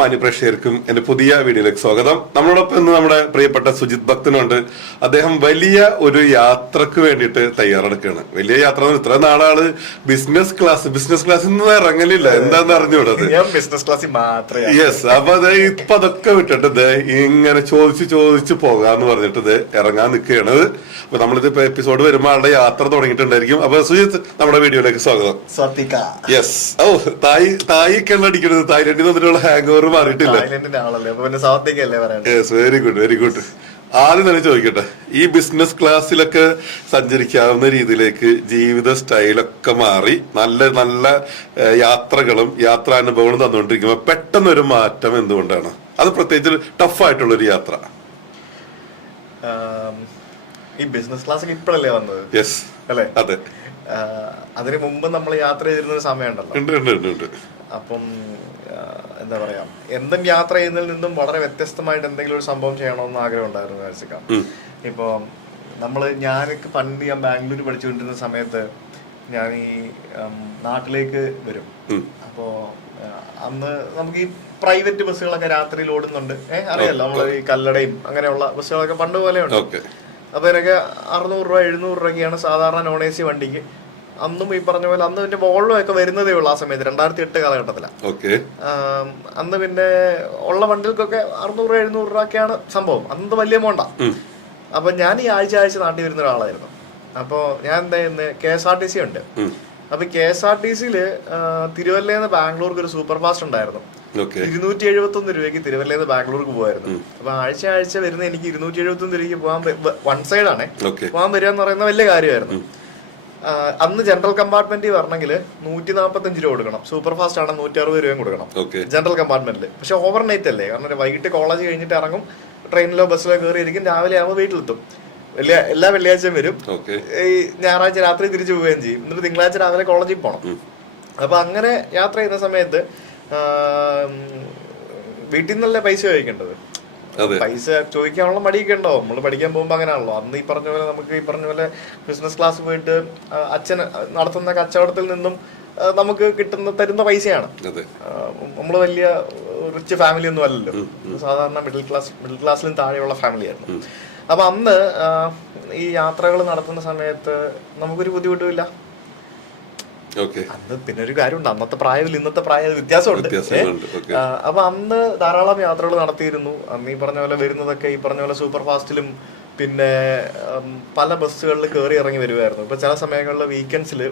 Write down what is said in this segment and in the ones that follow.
മാന്യപ്രേക്ഷകർക്കും എന്റെ പുതിയ വീഡിയോയിലേക്ക് സ്വാഗതം. നമ്മളോടൊപ്പം ഇന്ന് നമ്മുടെ പ്രിയപ്പെട്ട സുജിത് ഭക്തനുണ്ട്. അദ്ദേഹം വലിയ ഒരു യാത്രക്ക് വേണ്ടിയിട്ട് തയ്യാറെടുക്കുകയാണ്. വലിയ യാത്ര ഇത്ര നാളാള് ബിസിനസ് ക്ലാസ്സിൽ നിന്ന് ഇറങ്ങലില്ല, എന്താന്ന് അറിഞ്ഞൂടത്. ബിസിനസ് ക്ലാസ്സിൽ മാത്രമേ. യെസ്, അപ്പൊ ഇപ്പൊ അതൊക്കെ വിട്ടിട്ട് ഇങ്ങനെ ചോദിച്ചു പോകാന്ന് പറഞ്ഞിട്ട് ഇറങ്ങാൻ നിൽക്കുകയാണ്. അപ്പൊ നമ്മളിത് എപ്പിസോഡ് വരുമ്പോ ആളുടെ യാത്ര തുടങ്ങിയിട്ടുണ്ടായിരിക്കും. അപ്പൊ സുജിത്ത്, നമ്മുടെ വീഡിയോയിലേക്ക് സ്വാഗതം. യെസ്. ഓ, തായിക്കല്ല അടിക്കണത്. തായ്ലൻഡിൽ വന്നിട്ടുള്ള ഹാങ് ഓവർ മാറിയിട്ടില്ല. Yes, very good very good. ആദ്യം തന്നെ ചോദിക്കട്ടെ, ഈ ബിസിനസ് ക്ലാസ്സിലൊക്കെ സഞ്ചരിക്കാവുന്ന രീതിയിലേക്ക് ജീവിത സ്റ്റൈലൊക്കെ മാറി നല്ല നല്ല യാത്രകളും യാത്രാനുഭവങ്ങളും തന്നുകൊണ്ടിരിക്കുമ്പോ പെട്ടെന്നൊരു മാറ്റം എന്തുകൊണ്ടാണ്? അത് പ്രത്യേകിച്ച് ടഫായിട്ടുള്ളൊരു യാത്ര. ഈ ബിസിനസ് ക്ലാസ് ഇപ്പോഴല്ലേ വന്നത്? യെസ്, അല്ലേ? അതെ. അതിനു മുമ്പ് നമ്മൾ യാത്ര ചെയ്തിരുന്ന ഒരു സമയമുണ്ടല്ലോ. അപ്പം എന്താ പറയാ, എന്തും യാത്ര ചെയ്യുന്നതിൽ നിന്നും വളരെ വ്യത്യസ്തമായിട്ട് എന്തെങ്കിലും ഒരു സംഭവം ചെയ്യണമെന്ന് ആഗ്രഹം ഉണ്ടായിരുന്നു വിചാരിച്ചേക്കാം. ഇപ്പൊ ഞാനൊക്കെ പണ്ട് ഞാൻ ബാംഗ്ലൂർ പഠിച്ചുകൊണ്ടിരുന്ന സമയത്ത് ഞാൻ ഈ നാട്ടിലേക്ക് വരും. അപ്പോ അന്ന് നമുക്ക് ഈ പ്രൈവറ്റ് ബസ്സുകളൊക്കെ രാത്രിയിൽ ഓടുന്നുണ്ട്. അറിയാലോ, നമ്മള് ഈ കല്ലടയും അങ്ങനെയുള്ള ബസ്സുകളൊക്കെ പണ്ട് പോലെ ഉണ്ട്. അപ്പൊ എനിക്ക് 600 രൂപ 700 രൂപയൊക്കെയാണ് സാധാരണ നോൺ എ സി വണ്ടിക്ക്. അന്നും ഈ പറഞ്ഞ പോലെ അന്ന് പിന്നെ വോൾവോ ഒക്കെ വരുന്നതേ ഉള്ളൂ ആ സമയത്ത്, 2008 കാലഘട്ടത്തിലാണ്. അന്ന് പിന്നെ ഉള്ള വണ്ടികൾക്കൊക്കെ 600-700 രൂപയൊക്കെയാണ് സംഭവം. അന്ന് വലിയ എമൗണ്ടാ. അപ്പൊ ഞാൻ ഈ ആഴ്ച നാട്ടിൽ വരുന്ന ഒരാളായിരുന്നു. അപ്പൊ ഞാൻ എന്താ ചെയ്യുന്നത്, KSRTC ഉണ്ട്. അപ്പൊ KSRTCയില് തിരുവല്ലയിൽ നിന്ന് ബാംഗ്ലൂർക്ക് ഒരു സൂപ്പർ ഫാസ്റ്റ് ഉണ്ടായിരുന്നു. 271 രൂപയ്ക്ക് തിരുവല്ലയിൽ നിന്ന് ബാംഗ്ലൂർക്ക് പോകായിരുന്നു. അപ്പൊ ആഴ്ച വരുന്ന എനിക്ക് 271 രൂപയ്ക്ക് പോകാൻ വൺ സൈഡ് ആണ് പോകാൻ വരിക എന്ന് പറയുന്ന വലിയ കാര്യമായിരുന്നു. അന്ന് ജനറൽ കമ്പാർട്ട്മെന്റിൽ വരണമെങ്കിൽ 145 രൂപ കൊടുക്കണം. സൂപ്പർ ഫാസ്റ്റ് ആണ് 160 രൂപയും കൊടുക്കണം ജനറൽ കമ്പാർട്ട്മെന്റിൽ. പക്ഷെ ഓവർ നൈറ്റ് അല്ലേ, കാരണം വൈകിട്ട് കോളേജ് കഴിഞ്ഞിട്ട് ഇറങ്ങും, ട്രെയിനിലോ ബസ്സിലോ കയറിയിരിക്കും, രാവിലെ ആകുമ്പോൾ വീട്ടിലെത്തും. എല്ലാ വെള്ളിയാഴ്ചയും വരും, ഈ ഞായറാഴ്ച രാത്രി തിരിച്ചു പോവുകയും ചെയ്യും. എന്നിട്ട് തിങ്കളാഴ്ച രാവിലെ കോളേജിൽ പോകണം. അപ്പൊ അങ്ങനെ യാത്ര ചെയ്യുന്ന സമയത്ത് വീട്ടിൽ നിന്നല്ലേ പൈസ ചോദിക്കേണ്ടത്. പൈസ ചോദിക്കാനുള്ള മടിയൊക്കെ ഉണ്ടോ, നമ്മള് പഠിക്കാൻ പോകുമ്പോ അങ്ങനെയാണല്ലോ. അന്ന് ഈ പറഞ്ഞ പോലെ നമുക്ക് ഈ പറഞ്ഞ പോലെ ബിസിനസ് ക്ലാസ് പോയിട്ട് അച്ഛൻ നടത്തുന്ന കച്ചവടത്തിൽ നിന്നും നമുക്ക് തരുന്ന പൈസയാണ്. നമ്മള് വലിയ റിച്ച് ഫാമിലി ഒന്നും അല്ലല്ലോ, സാധാരണ മിഡിൽ ക്ലാസ്സിലും താഴെയുള്ള ഫാമിലിയായിരുന്നു. അപ്പൊ അന്ന് ഈ യാത്രകൾ നടത്തുന്ന സമയത്ത് നമുക്കൊരു ബുദ്ധിമുട്ടുമില്ല. അന്ന് പിന്നെ ഒരു കാര്യമുണ്ട്, അന്നത്തെ പ്രായത്തിൽ ഇന്നത്തെ പ്രായം വ്യത്യാസമുണ്ട്. അപ്പൊ അന്ന് ധാരാളം യാത്രകൾ നടത്തിയിരുന്നു. അന്ന് ഈ പറഞ്ഞ പോലെ വരുന്നതൊക്കെ ഈ പറഞ്ഞ പോലെ സൂപ്പർ ഫാസ്റ്റിലും പിന്നെ പല ബസ്സുകളിൽ കയറി ഇറങ്ങി വരുമായിരുന്നു. ഇപ്പൊ ചില സമയങ്ങളിൽ വീക്കെൻഡ്സിൽ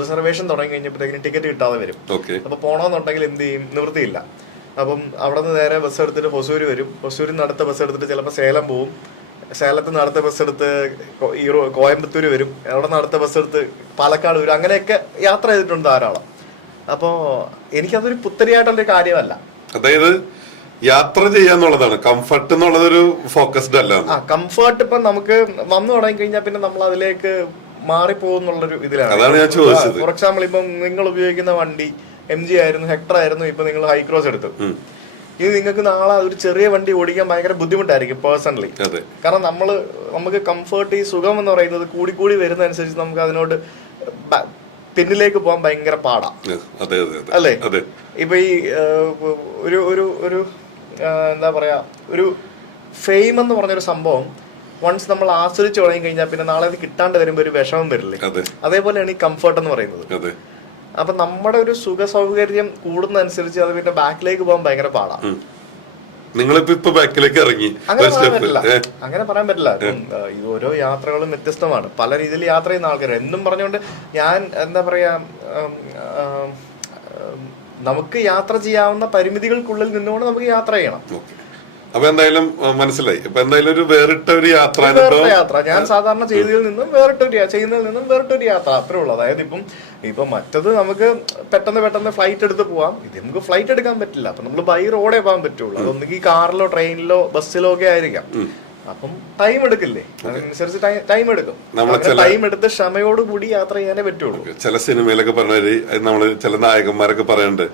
റിസർവേഷൻ തുടങ്ങി കഴിഞ്ഞപ്പോഴത്തേക്കും ടിക്കറ്റ് കിട്ടാതെ വരും. അപ്പൊ പോണോന്നുണ്ടെങ്കിൽ എന്ത് ചെയ്യും, നിവൃത്തിയില്ല. അപ്പം അവിടെ നിന്ന് നേരെ ബസ് എടുത്തിട്ട് ഹൊസൂര് വരും. ഹൊസൂരിൽ നിന്ന് അടുത്ത ബസ് എടുത്തിട്ട് ചിലപ്പോൾ സേലം പോവും. സേലത്ത് നിന്ന് അടുത്ത ബസ് എടുത്ത് കോയമ്പത്തൂര് വരും. അവിടെ നിന്ന് അടുത്ത ബസ് എടുത്ത് പാലക്കാട് വരും. അങ്ങനെയൊക്കെ യാത്ര ചെയ്തിട്ടുണ്ട് ധാരാളം. അപ്പോ എനിക്കതൊരു പുത്തരിയായിട്ടുള്ളൊരു കാര്യമല്ല. അതായത് യാത്ര ചെയ്യാന്നുള്ളതാണ് കംഫർട്ട് എന്നുള്ളതൊരു ഫോക്കസ്ഡ് അല്ല. കംഫർട്ട് ഇപ്പൊ നമുക്ക് വന്നു തുടങ്ങി കഴിഞ്ഞാൽ പിന്നെ നമ്മൾ അതിലേക്ക് മാറിപ്പോകുന്നുള്ളൊരു ഇതിലാണ്. ഫോർ എക്സാമ്പിൾ ഇപ്പം നിങ്ങൾ ഉപയോഗിക്കുന്ന വണ്ടി MG ആയിരുന്നു, ഹെക്ടർ ആയിരുന്നു. ഇപ്പൊ നിങ്ങൾ ഹൈക്രോസ് എടുത്തു. ഇത് നിങ്ങൾക്ക് നാളെ ഒരു ചെറിയ വണ്ടി ഓടിക്കാൻ ഭയങ്കര ബുദ്ധിമുട്ടായിരിക്കും പേഴ്സണലി. കാരണം നമുക്ക് കംഫർട്ട്, ഈ സുഖം എന്ന് പറയുന്നത് കൂടി വരുന്ന അനുസരിച്ച് നമുക്ക് അതിനോട് പിന്നിലേക്ക് പോകാൻ ഭയങ്കര പാടാ, അല്ലേ? ഇപ്പൊ ഈ ഒരു എന്താ പറയാ, ഒരു ഫെയിം എന്ന് പറഞ്ഞൊരു സംഭവം വൺസ് നമ്മൾ ആസ്വദിച്ചു തുടങ്ങി കഴിഞ്ഞാൽ പിന്നെ നാളെ അത് കിട്ടാണ്ട് വരുമ്പോ ഒരു വിഷമം വരില്ലേ? അതേപോലെയാണ് ഈ കംഫർട്ട് എന്ന് പറയുന്നത്. അപ്പൊ നമ്മുടെ ഒരു സുഖ സൗകര്യം കൂടുന്നതനുസരിച്ച് അത് പിന്നെ ബാക്കിലേക്ക് പോകാൻ ഭയങ്കര പാടാ. നിങ്ങളിപ്പോ ബാക്കിലേക്ക് ഇറങ്ങി അങ്ങനെ പറയാൻ പറ്റില്ല. ഈ ഓരോ യാത്രകളും വ്യത്യസ്തമാണ്. പല രീതിയിൽ യാത്ര ചെയ്യുന്ന ആൾക്കാർ എന്നും പറഞ്ഞുകൊണ്ട് ഞാൻ എന്താ പറയാ, നമുക്ക് യാത്ര ചെയ്യാവുന്ന പരിമിതികൾക്കുള്ളിൽ നിന്നുകൊണ്ട് നമുക്ക് യാത്ര ചെയ്യണം. അപ്പൊ എന്തായാലും മനസ്സിലായി. അപ്പൊ എന്തായാലും ഒരു വേറിട്ട ഒരു യാത്ര ഞാൻ സാധാരണ ചെയ്യുന്നതിൽ നിന്നും വേറിട്ടൊരു യാത്ര, അത്രേ ഉള്ളൂ. അതായത് ഇപ്പം മറ്റത് നമുക്ക് പെട്ടെന്ന് ഫ്ലൈറ്റ് എടുത്ത് പോവാം. ഇത് നമുക്ക് ഫ്ലൈറ്റ് എടുക്കാൻ പറ്റില്ല. അപ്പൊ നമ്മൾ ബൈ റോഡേ പോകാൻ പറ്റുള്ളൂ. അതൊന്നെങ്കിൽ കാറിലോ ട്രെയിനിലോ ബസ്സിലോ ഒക്കെ ആയിരിക്കാം. അപ്പം ടൈം എടുക്കില്ലേ, അതിനനുസരിച്ച് ടൈം എടുക്കും. ടൈം എടുത്ത് ക്ഷമയോടുകൂടി യാത്ര ചെയ്യാനേ പറ്റുള്ളൂ. ചില സിനിമയിലൊക്കെ പറഞ്ഞാല് നമ്മള് ചില നായകന്മാരൊക്കെ പറയാറുണ്ട്,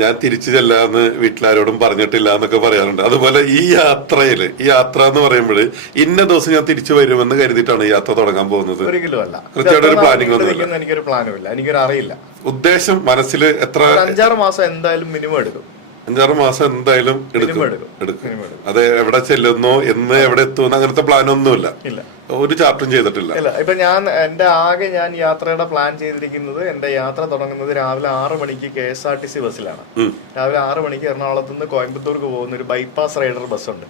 ഞാൻ തിരിച്ചു ചെല്ലാന്ന് വീട്ടിലാരോടും പറഞ്ഞിട്ടില്ല എന്നൊക്കെ പറയാറുണ്ട്. അതുപോലെ ഈ യാത്ര എന്ന് പറയുമ്പോൾ ഇന്ന ദിവസം ഞാൻ തിരിച്ചു വരുമെന്ന് കരുതിയിട്ടാണ് യാത്ര തുടങ്ങാൻ പോകുന്നത്. ഒരിക്കലും അല്ല. കൃത്യമായിട്ട് ഒരു പ്ലാനിംഗ് ഒന്നും എനിക്കൊരു പ്ലാനും ഇല്ല, എനിക്കൊരു അറിയില്ല. ഉദ്ദേശം മനസ്സിൽ എത്ര 5-6 മാസം എന്തായാലും മിനിമം എടുക്കും. 5-6 മാസം എന്തായാലും എടുക്കും. അത് എവിടെ ചെല്ലുന്നോ എന്ന് എവിടെ എത്തുന്നു അങ്ങനത്തെ പ്ലാനൊന്നുമില്ല, ഒരു ചാർട്ടും ചെയ്തിട്ടില്ല. ഇല്ല. ഇപ്പൊ ഞാൻ യാത്രയുടെ പ്ലാൻ ചെയ്തിരിക്കുന്നത്, എന്റെ യാത്ര തുടങ്ങുന്നത് രാവിലെ 6 മണിക്ക് KSRTC ബസ്സിലാണ്. രാവിലെ 6 മണിക്ക് എറണാകുളത്ത് നിന്ന് കോയമ്പത്തൂർക്ക് പോകുന്ന ഒരു ബൈപ്പാസ് റൈഡർ ബസ്സുണ്ട്.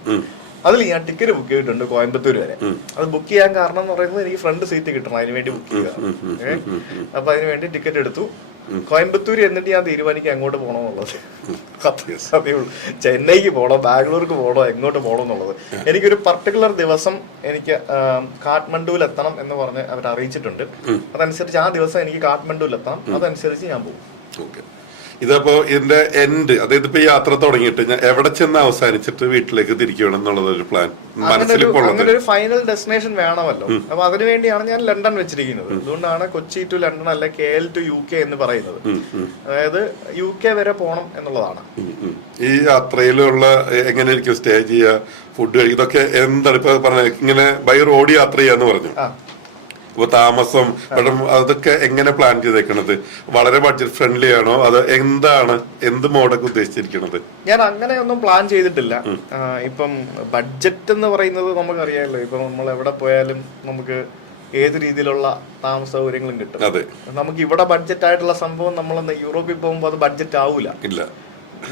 അതിൽ ഞാൻ ടിക്കറ്റ് ബുക്ക് ചെയ്തിട്ടുണ്ട് കോയമ്പത്തൂർ വരെ. അത് ബുക്ക് ചെയ്യാൻ കാരണം എന്ന് പറയുന്നത് എനിക്ക് ഫ്രണ്ട് സീറ്റ് കിട്ടണം, അതിന് വേണ്ടി ബുക്ക് ചെയ്യുക. അപ്പൊ അതിന് വേണ്ടി ടിക്കറ്റ് എടുത്തു. കോയമ്പത്തൂർ എന്നിട്ട് ഞാൻ തീരുമാനിക്കും എങ്ങോട്ട് പോകണമെന്നുള്ളത്. അതേയുള്ളൂ. ചെന്നൈക്ക് പോകണോ, ബാംഗ്ലൂർക്ക് പോകണോ, എങ്ങോട്ട് പോകണം എന്നുള്ളത്. എനിക്കൊരു പർട്ടിക്കുലർ ദിവസം എനിക്ക് കാഠ്മണ്ഡുവിൽ എത്തണം എന്ന് പറഞ്ഞ് അവർ അറിയിച്ചിട്ടുണ്ട്. അതനുസരിച്ച് ആ ദിവസം എനിക്ക് കാഠ്മണ്ഡുവിൽ എത്തണം. അതനുസരിച്ച് ഞാൻ പോകും. ഇതപ്പോ ഇതിന്റെ എൻഡ്, അതായത് ഇപ്പൊ യാത്ര തുടങ്ങിയിട്ട് ഞാൻ എവിടെ ചെന്ന് അവസാനിച്ചിട്ട് വീട്ടിലേക്ക് തിരിക്കണം എന്നുള്ളത് ഒരു പ്ലാൻ അങ്ങനെ ഒരു ഫൈനൽ ഡെസ്റ്റിനേഷൻ വേണമല്ലോ. അപ്പൊ അതിനുവേണ്ടിയാണ് ഞാൻ ലണ്ടൻ വെച്ചിരിക്കുന്നത്. അതുകൊണ്ടാണ് കൊച്ചി ടു ലണ്ടൻ അല്ലെ KL ടു UK എന്ന് പറയുന്നത്. അതായത് UK വരെ പോണം എന്നുള്ളതാണ്. ഈ യാത്രയിലുള്ള എങ്ങനെയായിരിക്കും സ്റ്റേ ചെയ്യുക, ഫുഡ് കഴിക്കുക, ഇതൊക്കെ എന്താണ് ഇപ്പൊ പറഞ്ഞ ഇങ്ങനെ ബൈ റോഡ് യാത്ര ചെയ്യാന്ന് പറഞ്ഞു. ഇപ്പൊ താമസം അതൊക്കെ എങ്ങനെ പ്ലാൻ ചെയ്തേക്കണത്? വളരെ ബഡ്ജറ്റ് ഫ്രണ്ട്ലി ആണോ, അത് എന്ത് മോഡൊക്കെ ഉദ്ദേശിച്ചിരിക്കണത്? ഞാൻ അങ്ങനെയൊന്നും പ്ലാൻ ചെയ്തിട്ടില്ല. ഇപ്പം ബഡ്ജറ്റ് എന്ന് പറയുന്നത് നമുക്കറിയാമല്ലോ. ഇപ്പൊ നമ്മൾ എവിടെ പോയാലും നമുക്ക് ഏത് രീതിയിലുള്ള താമസ സൗകര്യങ്ങളും കിട്ടും. നമുക്ക് ഇവിടെ ബഡ്ജറ്റ് ആയിട്ടുള്ള സംഭവം നമ്മൾ യൂറോപ്പിൽ പോകുമ്പോൾ അത് ബഡ്ജറ്റ് ആവൂല.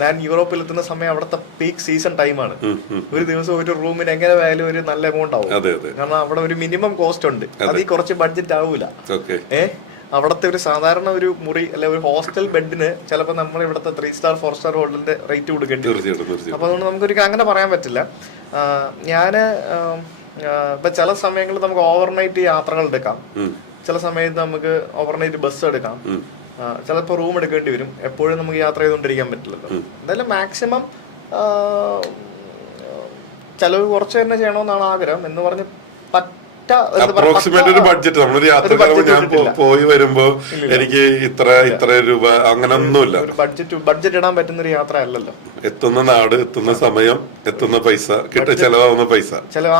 ഞാൻ യൂറോപ്പിൽ എത്തുന്ന സമയം അവിടുത്തെ പീക്ക് സീസൺ ടൈമാണ്. ഒരു ദിവസം ഒരു റൂമിന് എങ്ങനെ ആയാലും ഒരു നല്ല എമൗണ്ട് ആവും. കാരണം അവിടെ ഒരു മിനിമം കോസ്റ്റ് ഉണ്ട്. അത് ഈ കുറച്ച് ബഡ്ജറ്റ് ആവൂല. അവിടുത്തെ ഒരു സാധാരണ ഒരു മുറി അല്ലെ ഒരു ഹോസ്റ്റൽ ബെഡിന് ചിലപ്പോൾ നമ്മൾ ഇവിടുത്തെ 3 സ്റ്റാർ 4 സ്റ്റാർ ഹോട്ടലിന്റെ റേറ്റ് കൊടുക്കേണ്ടി വരും. അപ്പൊ അതുകൊണ്ട് നമുക്കൊരു അങ്ങനെ പറയാൻ പറ്റില്ല. ഞാന് ഇപ്പൊ ചില സമയങ്ങളിൽ നമുക്ക് ഓവർനൈറ്റ് യാത്രകൾ എടുക്കാം. ചില സമയത്ത് നമുക്ക് ഓവർനൈറ്റ് ബസ് എടുക്കാം. ചിലപ്പോൾ റൂം എടുക്കേണ്ടി വരും. എപ്പോഴും നമുക്ക് യാത്ര ചെയ്തുകൊണ്ടിരിക്കാൻ പറ്റില്ലല്ലോ. എന്തായാലും മാക്സിമം ചെലവ് കുറച്ച് തന്നെ ചെയ്യണമെന്നാണ് ആഗ്രഹം. എന്ന് പറഞ്ഞ് അപ്രോക്സിമേറ്റ് ഒരു ബഡ്ജറ്റ് നമ്മളൊരു യാത്ര ഞാൻ പോയി വരുമ്പോ എനിക്ക് ഇത്ര രൂപ അങ്ങനെ ഒന്നുമില്ല. ബഡ്ജറ്റ് ഇടാൻ പറ്റുന്ന ഒരു യാത്ര അല്ലല്ലോ. എത്തുന്ന നാട്, എത്തുന്ന സമയം, എത്തുന്ന പൈസ, ചെലവാകുന്ന പൈസ,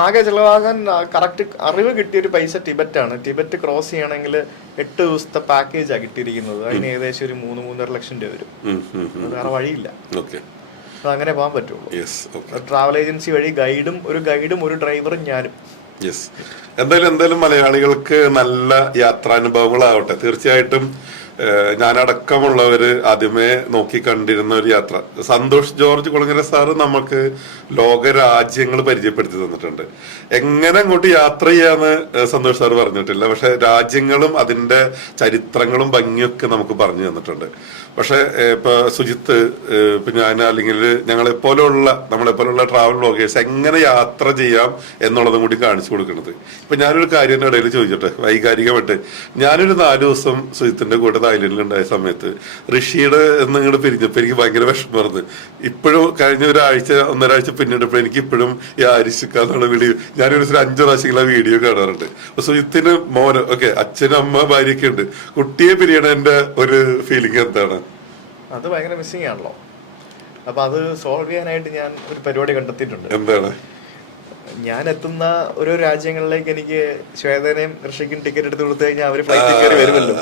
ആകെ ചെലവാകാൻ കറക്റ്റ് അറിവ് കിട്ടിയൊരു പൈസ ടിബറ്റാണ്. ടിബറ്റ് ക്രോസ് ചെയ്യണമെങ്കിൽ 8 ദിവസത്തെ പാക്കേജാണ് കിട്ടിയിരിക്കുന്നത്. അതിന് ഏകദേശം ഒരു 3-3.5 ലക്ഷം രൂപ വരും. വേറെ വഴിയില്ല. അങ്ങനെ പോകാൻ പറ്റുള്ളൂ. ട്രാവൽ ഏജൻസി വഴി ഗൈഡും ഒരു ഡ്രൈവറും ഞാനും. എന്തായാലും മലയാളികൾക്ക് നല്ല യാത്രാനുഭവങ്ങളാവട്ടെ. തീർച്ചയായിട്ടും ഞാനടക്കമുള്ളവര് ആദ്യമേ നോക്കി കണ്ടിരുന്ന ഒരു യാത്ര, സന്തോഷ് ജോർജ് കുളങ്ങര സാറ് നമുക്ക് ലോകരാജ്യങ്ങൾ പരിചയപ്പെടുത്തി തന്നിട്ടുണ്ട്. എങ്ങനെ അങ്ങോട്ട് യാത്ര ചെയ്യാന്ന് സന്തോഷ് സാർ പറഞ്ഞിട്ടില്ല, പക്ഷെ രാജ്യങ്ങളും അതിന്റെ ചരിത്രങ്ങളും ഭംഗിയൊക്കെ നമുക്ക് പറഞ്ഞു തന്നിട്ടുണ്ട്. പക്ഷെ ഇപ്പൊ സുജിത്ത്, ഇപ്പൊ ഞാൻ അല്ലെങ്കിൽ നമ്മളെ പോലുള്ള ട്രാവൽ വ്ളോഗേഴ്സ് എങ്ങനെ യാത്ര ചെയ്യാം എന്നുള്ളതും കൂടി കാണിച്ചു കൊടുക്കുന്നത്. ഇപ്പൊ ഞാനൊരു കാര്യം ഇടയിൽ ചോദിച്ചോട്ടെ, വൈകാരികമായിട്ട് ഞാനൊരു 4 ദിവസം സുജിത്തിന്റെ കൂടെ തായ്ലൻഡിൽ ഉണ്ടായ സമയത്ത് ഋഷിയുടെ ഇങ്ങോട്ട് പിരിഞ്ഞപ്പോ എനിക്ക് ഭയങ്കര വിഷമമായിരുന്നു. ഇപ്പോഴും കഴിഞ്ഞ 1-1.5 പിന്നീടപ്പോ എനിക്ക് ഇപ്പോഴും ഈ ആരിശിക്കാന്നുള്ള വീഡിയോ ഞാനൊരു 5 പ്രാവശ്യം വീഡിയോ കാണാറുണ്ട്. അപ്പൊ സുജിത്തിന് മോന് അച്ഛനും അമ്മ ഭാര്യയൊക്കെ ഉണ്ട്. കുട്ടിയെ പിരിയണതിന്റെ ഒരു ഫീലിംഗ് എന്താണ്? അത് ഭയങ്കര മിസ്സിംഗ് ആണല്ലോ. അപ്പൊ അത് സോൾവ് ചെയ്യാനായിട്ട് ഞാൻ ഒരു പരിപാടി കണ്ടെത്തിയിട്ടുണ്ട്. എന്താണ്? ഞാൻ എത്തുന്ന ഓരോ രാജ്യങ്ങളിലേക്ക് എനിക്ക് ശ്വേതനെയും ഋഷിക്കും ടിക്കറ്റ് എടുത്ത് കൊടുത്തു കഴിഞ്ഞാൽ അവര് ഫ്ലൈറ്റിൽ കയറി വരുമല്ലോ.